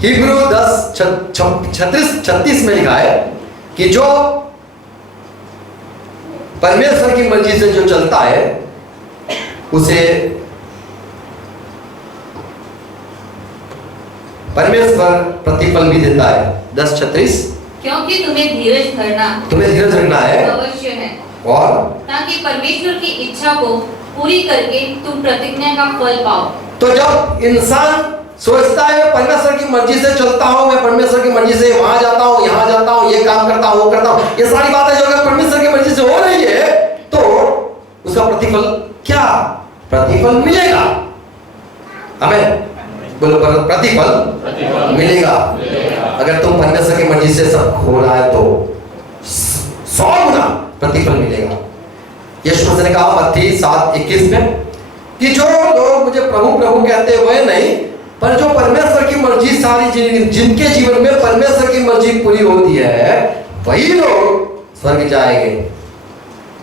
हिब्रू 10:36 में लिखा है कि जो परमेश्वर की मर्जी से जो चलता है उसे परमेश्वर प्रतिफल भी देता है। 10:36 क्योंकि तुम्हें धीरज रखना है अवश्य है, और ताकि परमेश्वर की इच्छा को पूरी करके तुम प्रतिज्ञा का फल पाओ। तो जब इंसान सोचता है परमेश्वर की मर्जी से चलता हूं, मैं परमेश्वर की मर्जी से वहां जाता हूं, यहां जाता हूं, ये काम करता हूं, वो करता हूं, ये सारी बातें जो अगर परमेश्वर की मर्जी से हो रही है तो उसका प्रतिफल प्रतिफल मिलेगा। हमें बोलो प्रतिफल मिलेगा। अगर तुम परमेश्वर की मर्जी से सब हो रहा है तो 100 गुना प्रतिफल मिलेगा। यीशु मसीह ने कहा मत्ती 7:21 में कि जो लोग मुझे प्रभु प्रभु कहते हैं वह नहीं, पर जो परमेश्वर की मर्जी सारी जिनके जीवन में परमेश्वर की मर्जी पूरी होती है वही लोग स्वर्ग जाएंगे।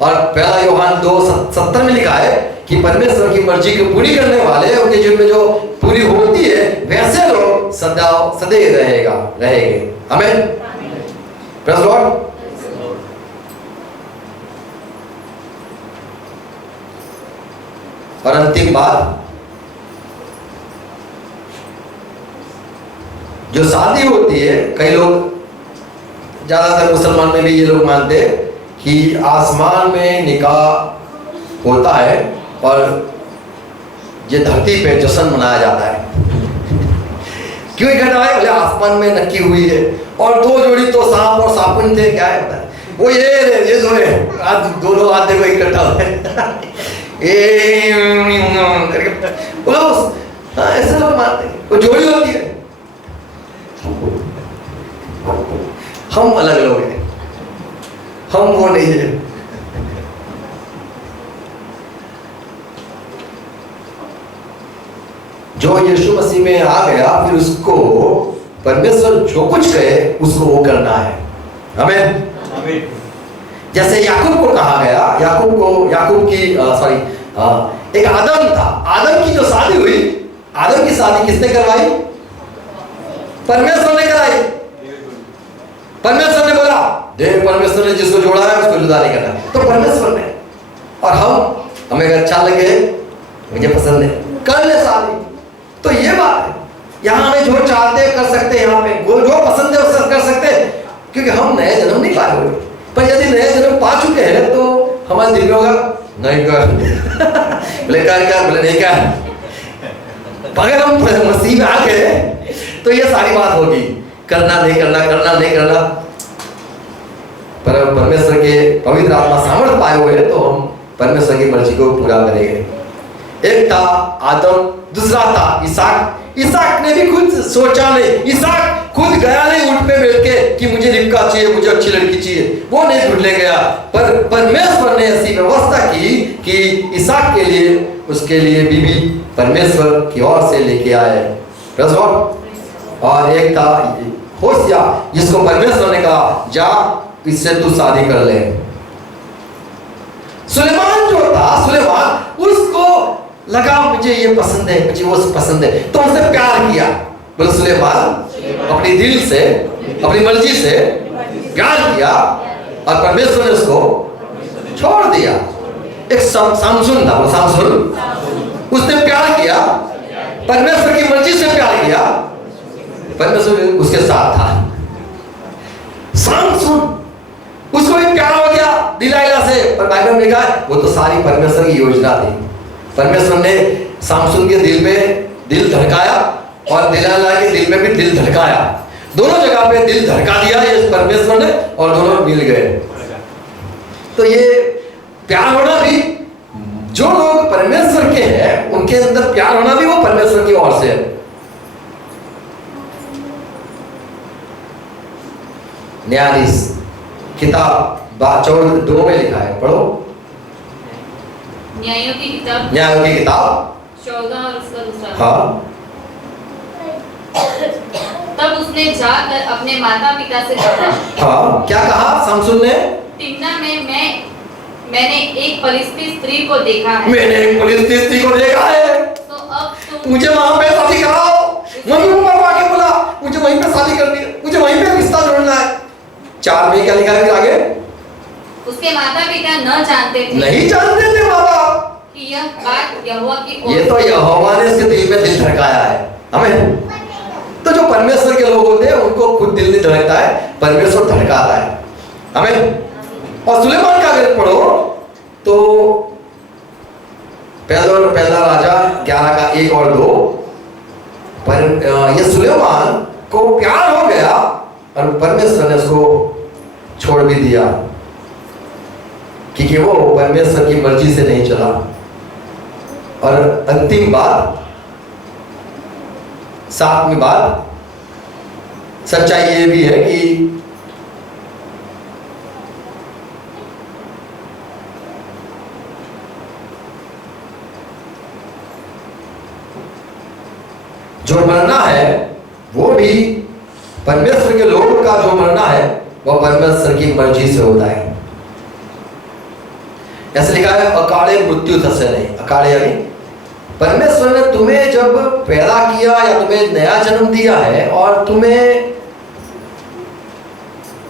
और पहला यूहन्ना 2:70 में लिखा है कि परमेश्वर की मर्जी को पूरी करने वाले उनके जीवन में जो पूरी होती है वैसे लोग सदैव रहेंगे। आमीन। Praise Lord. और अंतिम बात, जो शादी होती है, कई लोग ज्यादातर मुसलमान में भी ये लोग मानते हैं कि आसमान में निकाह होता है और ये धरती पे जश्न मनाया जाता है। क्यों इकट्ठा है? बोले आसमान में नक्की हुई है और 2 जोड़ी तो सांप और सापुन थे। क्या है वो ये जो है आज दोनों हाथ देखो इकट्ठा हो बोलो ऐसे लोग मानते हैं। वो जोड़ी होती है। हम अलग लोग हैं, हम वो नहीं है। जो यीशु मसीह में आ गया फिर उसको परमेश्वर जो कुछ कहे उसको वो करना है। हमें जैसे याकूब को कहा गया, याकूब की एक आदम था। आदम की जो शादी हुई, आदम की शादी किसने करवाई? परमेश्वर ने कराई। परमेश्वर ने बोला देख, परमेश्वर ने जिसको जोड़ा है उसको जुदा नहीं करना, तो परमेश्वर ने। और हमें अगर अच्छा लगे, मुझे पसंद है, कर ले शादी। तो ये बात है, यहाँ हमें जो चाहते हैं कर सकते हैं, यहाँ पे जो पसंद है उससे कर सकते हैं, क्योंकि हम नए जन्म नहीं पाए हुए। पर यदि नए जन्म पा चुके हैं तो हमारे दिल में होगा नहीं कर बोले कर बोले नहीं कर। अगर हम मसीह में आ गए तो ये सारी बात होगी, करना नहीं करना, करना नहीं करना। पर परमेश्वर के पवित्र आत्मा सामर्थ पाए हुए हैं तो हम परमेश्वर की मर्जी को पूरा करेंगे। एक था आदम, दूसरा था इसहाक। इसहाक ने भी खुद सोचा नहीं, इसहाक खुद गया नहीं उठ पे बैठ के कि मुझे रिबका चाहिए, मुझे अच्छी लड़की चाहिए, वो नहीं ढूंढने गया। पर परमेश्वर ने ऐसी व्यवस्था की कि इसहाक के लिए, उसके लिए बीबी परमेश्वर की ओर से लेके आए। और एक था होशिया, जिसको परमेश्वर ने कहा जा इससे तू शादी कर ले। सुलेमान जो था, सुलेमान उसको लगा मुझे ये पसंद है, मुझे वो पसंद है, तो उसने प्यार किया। बोले सुलेमान अपनी दिल से, अपनी मर्जी से प्यार किया और परमेश्वर ने उसको छोड़ दिया। एक सामसून था, वो सामसून, उसने प्यार किया, परमेश्वर की मर्जी से प्यार किया, परमेश्वर उसके साथ था। सामसून उसको भी प्यार हो गया दिलाइला से, पर बाइबल में लिखा है वो तो सारी परमेश्वर की योजना थी। परमेश्वर ने सामसून के दिल में दिल धड़काया और दिलाइला के दिल में भी दिल धड़काया। दोनों जगह पे दिल धड़का दिया ये परमेश्वर ने और दोनों मिल गए। तो ये प्यार होना भी, जो लोग परमेश्वर के हैं उनके अंदर प्यार होना भी वो परमेश्वर की ओर से है। न्यायाधीश किताब 2 में लिखा है, पढ़ो। न्यायों की किताब 14 और उसका दूसरा। हाँ। तब उसने जाकर अपने माता पिता से कहा। हाँ, क्या कहा सामसून ने? तिम्ना में मैंने एक फलिस्ती स्त्री को देखा है। मैंने एक फलिस्ती स्त्री को देखा है, तो अब तुम मुझे वहां पे शादी कराओ। मम्मी पापा आके बोला मुझे वहीं पे शादी करनी है, मुझे वहीं पे रिश्ता जोड़ना है। 4 में क्या लिखा है फिर आगे? उसके माता पिता न जानते थे, नहीं जानते थे बाबा कि यह बात यहोवा की ओर ये तो यहोवा ने इसके दिल में दिल धड़काया है। हमें तो जो परमेश्वर के लोग होते हैं उनको खुद दिल नहीं धड़कता है, परमेश्वर धड़काता है। हमें और सुलेमान का अगर पढ़ो तो पहला राजा 11 का 1 और 2, पर ये सुलेमान को प्यार हो गया और परमेश्वर ने उसको छोड़ भी दिया क्योंकि वो परमेश्वर की मर्जी से नहीं चला। और अंतिम बात, सातवीं बात, सच्चाई ये भी है कि जो मरना है वो भी परमेश्वर के लोगों का जो मरना है वह परमेश्वर की मर्जी से होता है। ऐसे लिखा है अकाले मृत्यु से नहीं, अकाले यानी परमेश्वर ने तुम्हें जब पैदा किया या तुम्हें नया जन्म दिया है और तुम्हें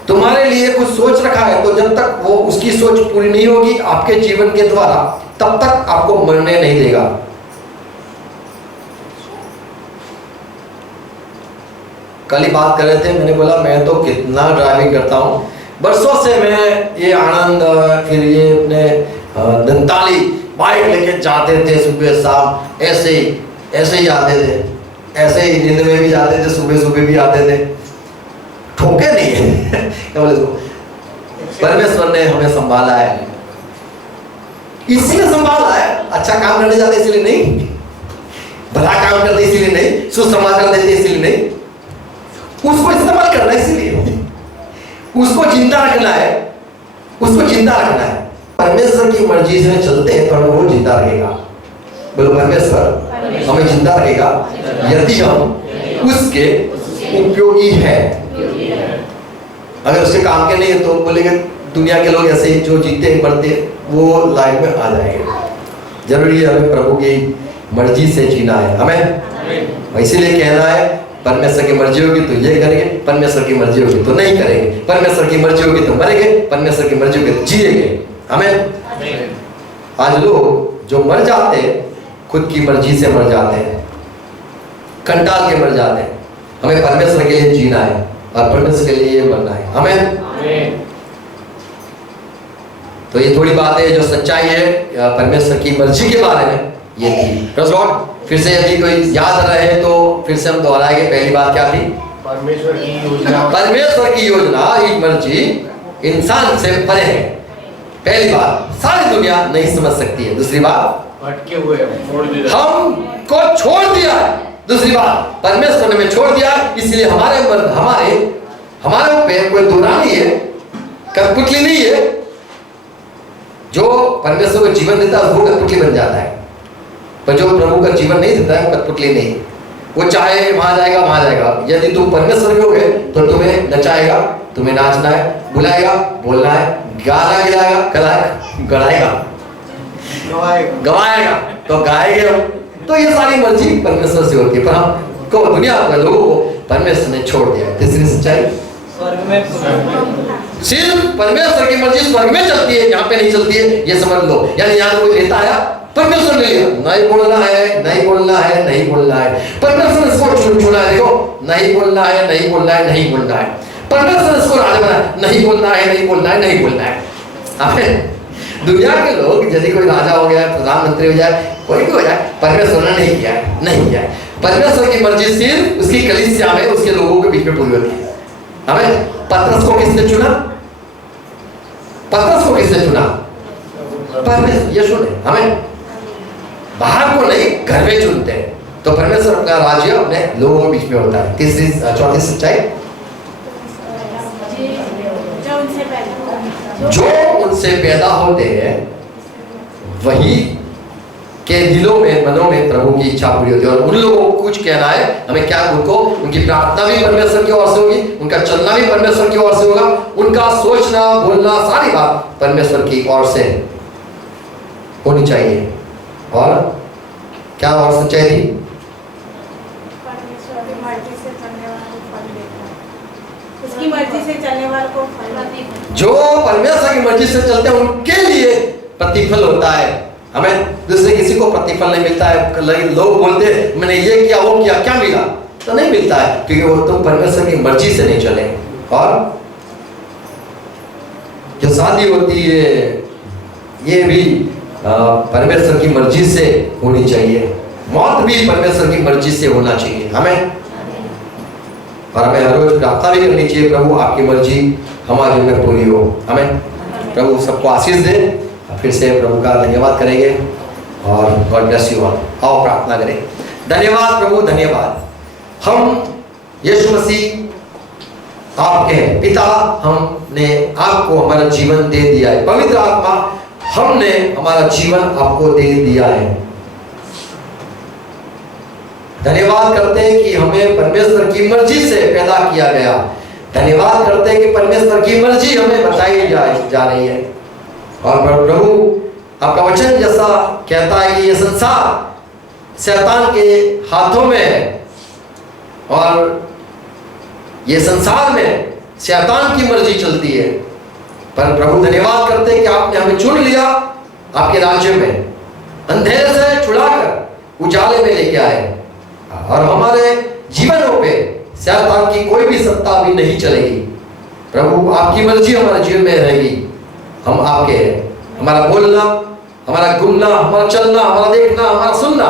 तुम्हारे लिए कुछ सोच रखा है, तो जब तक वो उसकी सोच पूरी नहीं होगी आपके जीवन के द्वारा, तब तक आपको मरने नहीं देगा। कल ही बात कर रहे थे, मैंने बोला मैं तो कितना ड्राइविंग करता हूँ, बरसों से मैं ये आनंद फिर ये अपने दंताली बाइक लेके जाते थे सुबह शाम, ऐसे ही आते थे, ऐसे ही नींद में भी जाते थे, सुबह सुबह भी आते थे, ठोके नहीं है। क्या बोले इसको? परमेश्वर ने हमें संभाला है, इसीलिए संभाला है। अच्छा काम करने जाते इसलिए नहीं, भला काम करते इसलिए नहीं, सुसमाचार देते इसलिए नहीं, उसको इस्तेमाल करना है इसलिए, उसको जिंदा रखना है, उसको जिंदा रखना है। परमेश्वर की मर्जी से चलते हैं तो वो जिंदा रहेगा। बोलो परमेश्वर हमें जिंदा रखेगा यदि हम उसके उपयोगी है। अगर उसके काम के नहीं है तो बोलेंगे दुनिया के लोग ऐसे ही जो जीते मरते वो लाइन में आ जाएंगे। जरूरी है हमें प्रभु की मर्जी से जीना है हमें। इसीलिए कहना है परमेश्वर की मर्जी होगी तो ये करेंगे, परमेश्वर की मर्जी होगी तो नहीं करेंगे, परमेश्वर की मर्जी होगी तो मरेंगे, परमेश्वर की मर्जी होगी तो जिएंगे। हमें आज लोग जो मर जाते हैं खुद की मर्जी से मर जाते हैं, कंटाल के मर जाते हैं। हमें परमेश्वर के लिए जीना है और परमेश्वर के लिए मरना है। हमें तो ये थोड़ी बात है जो सच्चाई है परमेश्वर की मर्जी के बारे में ये थी। Praise God. फिर से यदि कोई याद रहे तो फिर से हम दोहराएंगे। पहली बात क्या थी? परमेश्वर की योजना, परमेश्वर की योजना एक मर्जी इंसान से परे है। पहली बात सारी दुनिया नहीं समझ सकती है। दूसरी बात भटके हुए छोड़ दिया, हमको छोड़ दिया है। दूसरी बात परमेश्वर ने हमें छोड़ दिया, इसलिए हमारे ऊपर कोई दुरानी है, कठपुतली नहीं है। जो परमेश्वर को जीवन देता है वो कठपुतली बन जाता है, पर जो प्रभु का जीवन नहीं देता है वो कठपुतली नहीं। वो चाहे वहां जाएगा। यदि तुम परमेश्वर के हो गए तो तुम्हें नचाएगा, तुम्हें नाचना है, बुलाएगा, बोलना है, गाना गिलाएगा, गवाएगा तो गाएंगे हम। तो ये सारी मर्जी परमेश्वर से होती है, पर हमको दुनिया के लोगों को परमेश्वर ने छोड़ दिया। तीसरी सच्चाई सिर्फ परमेश्वर की मर्जी स्वर्ग में चलती है, यहाँ पे नहीं चलती है, ये समझ लो। यानी यहाँ कोई लेता आया, परमेश्वर ने लिया, नहीं बोलना है, नहीं बोलना है, नहीं बोलना है। परमेश्वर ने इसको चुना है, देखो नहीं बोलना है, नहीं बोलना है, नहीं बोलना है। परमेश्वर ने इसको राजा बनाया, नहीं बोलना है, नहीं बोलना है, नहीं बोलना है। हमें दुनिया के लोग यदि कोई राजा हो गया, प्रधानमंत्री हो जाए, कोई भी हो जाए, परमेश्वर ने नहीं किया है, नहीं किया है। परमेश्वर की मर्जी सिर्फ उसकी कलीसिया में उसके लोगों के बीच में पूरी होती है। हमें पतरस को किसने चुना? पतरस को किसने चुना? परमेश्वर। यीशु ने। हमें बाहर को नहीं घर में चुनते हैं। तो परमेश्वर का राज्य अपने लोगों के बीच में होता है। तीसरी चौथी सच्चाई जो उनसे पैदा होते हैं वही के दिलों में, मनों में प्रभु की इच्छा पूरी होती है। और उन लोगों को कुछ कहना है हमें क्या? उनको उनकी प्रार्थना भी परमेश्वर की ओर से होगी, उनका चलना भी परमेश्वर की ओर से होगा, उनका सोचना बोलना सारी बात परमेश्वर की ओर से होनी चाहिए। और क्या और सच्चाई थी? उसकी मर्जी से चलने वालों को फल। जो परमेश्वर की मर्जी से चलते हैं उनके लिए प्रतिफल होता है। हमें दूसरे किसी को प्रतिफल नहीं मिलता है। लोग बोलते मैंने ये किया वो किया, क्या मिला? तो नहीं मिलता है, क्योंकि वो तुम परमेश्वर की मर्जी से नहीं चले। और जो शादी होती है ये भी परमेश्वर की मर्जी से होनी चाहिए। मौत भी परमेश्वर की मर्जी से होना चाहिए हमें। और हमें हर रोज प्रार्थना भी करनी चाहिए, प्रभु आपकी मर्जी हमारे में पूरी हो। हमें प्रभु सबको आशीष दे। फिर से प्रभु का धन्यवाद करेंगे और गॉड ब्लेस यू ऑल। आओ प्रार्थना करें। धन्यवाद प्रभु, धन्यवाद। हम यीशु मसीह आपके हैं पिता, हमने आपको हमारा जीवन दे दिया है। पवित्र आत्मा, हमने हमारा जीवन आपको दे दिया है। धन्यवाद करते हैं कि हमें परमेश्वर की मर्जी से पैदा किया गया। धन्यवाद करते हैं कि परमेश्वर की मर्जी हमें बताई जा रही है। और प्रभु आपका वचन जैसा कहता है कि ये संसार शैतान के हाथों में है और ये संसार में शैतान की मर्जी चलती है। पर प्रभु धन्यवाद करते हैं कि आपने हमें चुन लिया आपके राज्य में, अंधेरे से छुड़ाकर उजाले में लेके आए और हमारे जीवनों पे शैतान की कोई भी सत्ता भी नहीं चलेगी। प्रभु आपकी मर्जी हमारे जीवन में रहेगी। हम आपके हैं। हमारा बोलना, हमारा घूमना, हमारा चलना, हमारा देखना, हमारा सुनना,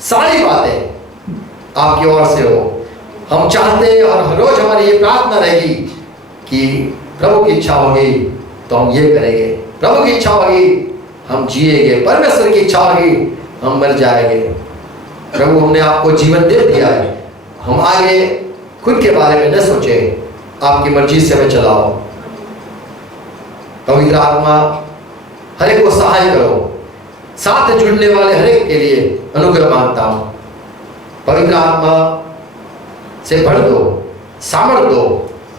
सारी बातें आपकी ओर से हो। हम चाहते हैं और हर रोज हमारी ये प्रार्थना रहेगी कि प्रभु की इच्छा होगी तो हम ये करेंगे, प्रभु की इच्छा होगी हम जिएंगे, परमेश्वर की इच्छा होगी हम मर जाएंगे। प्रभु हमने आपको जीवन दे दिया है, हम आगे खुद के बारे में न सोचे, आपकी मर्जी से हमें चलाओ। पवित्र आत्मा हर एक को सहाय करो, साथ जुड़ने वाले हर एक के लिए अनुग्रह मांगता हूँ। पवित्र आत्मा से भर दो, सामर्थ दो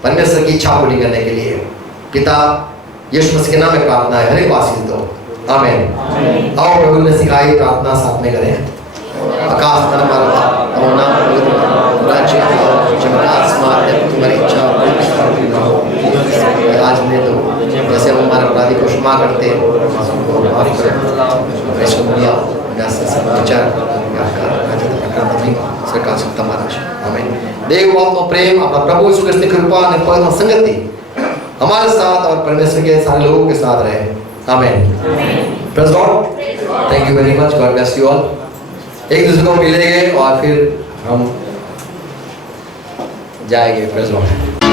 परमेश्वर की इच्छा पूरी करने के लिए। पिता यीशु मसीह के नाम में प्रार्थना है, हर एक को आशीष दो। आमीन। आओ प्रभु ने सिखाई प्रार्थना साथ में करें। आकाश पर हमारा और नाम पवित्र राज्य आसमान में तुम्हारी इच्छा आज में तो जैसे हम हमारे अपराधी को क्षमा करते हैं सरकार सत्ता महाराज। आमीन। देव आत्मा प्रेम अपना प्रभु यीशु मसीह की कृपा ने पवित्र संगति हमारे साथ और परमेश्वर के सारे लोगों के साथ रहे। आमीन। Praise God. Thank you very much. God bless you all. एक दूसरे को मिलेंगे और फिर हम जाएंगे। Praise God.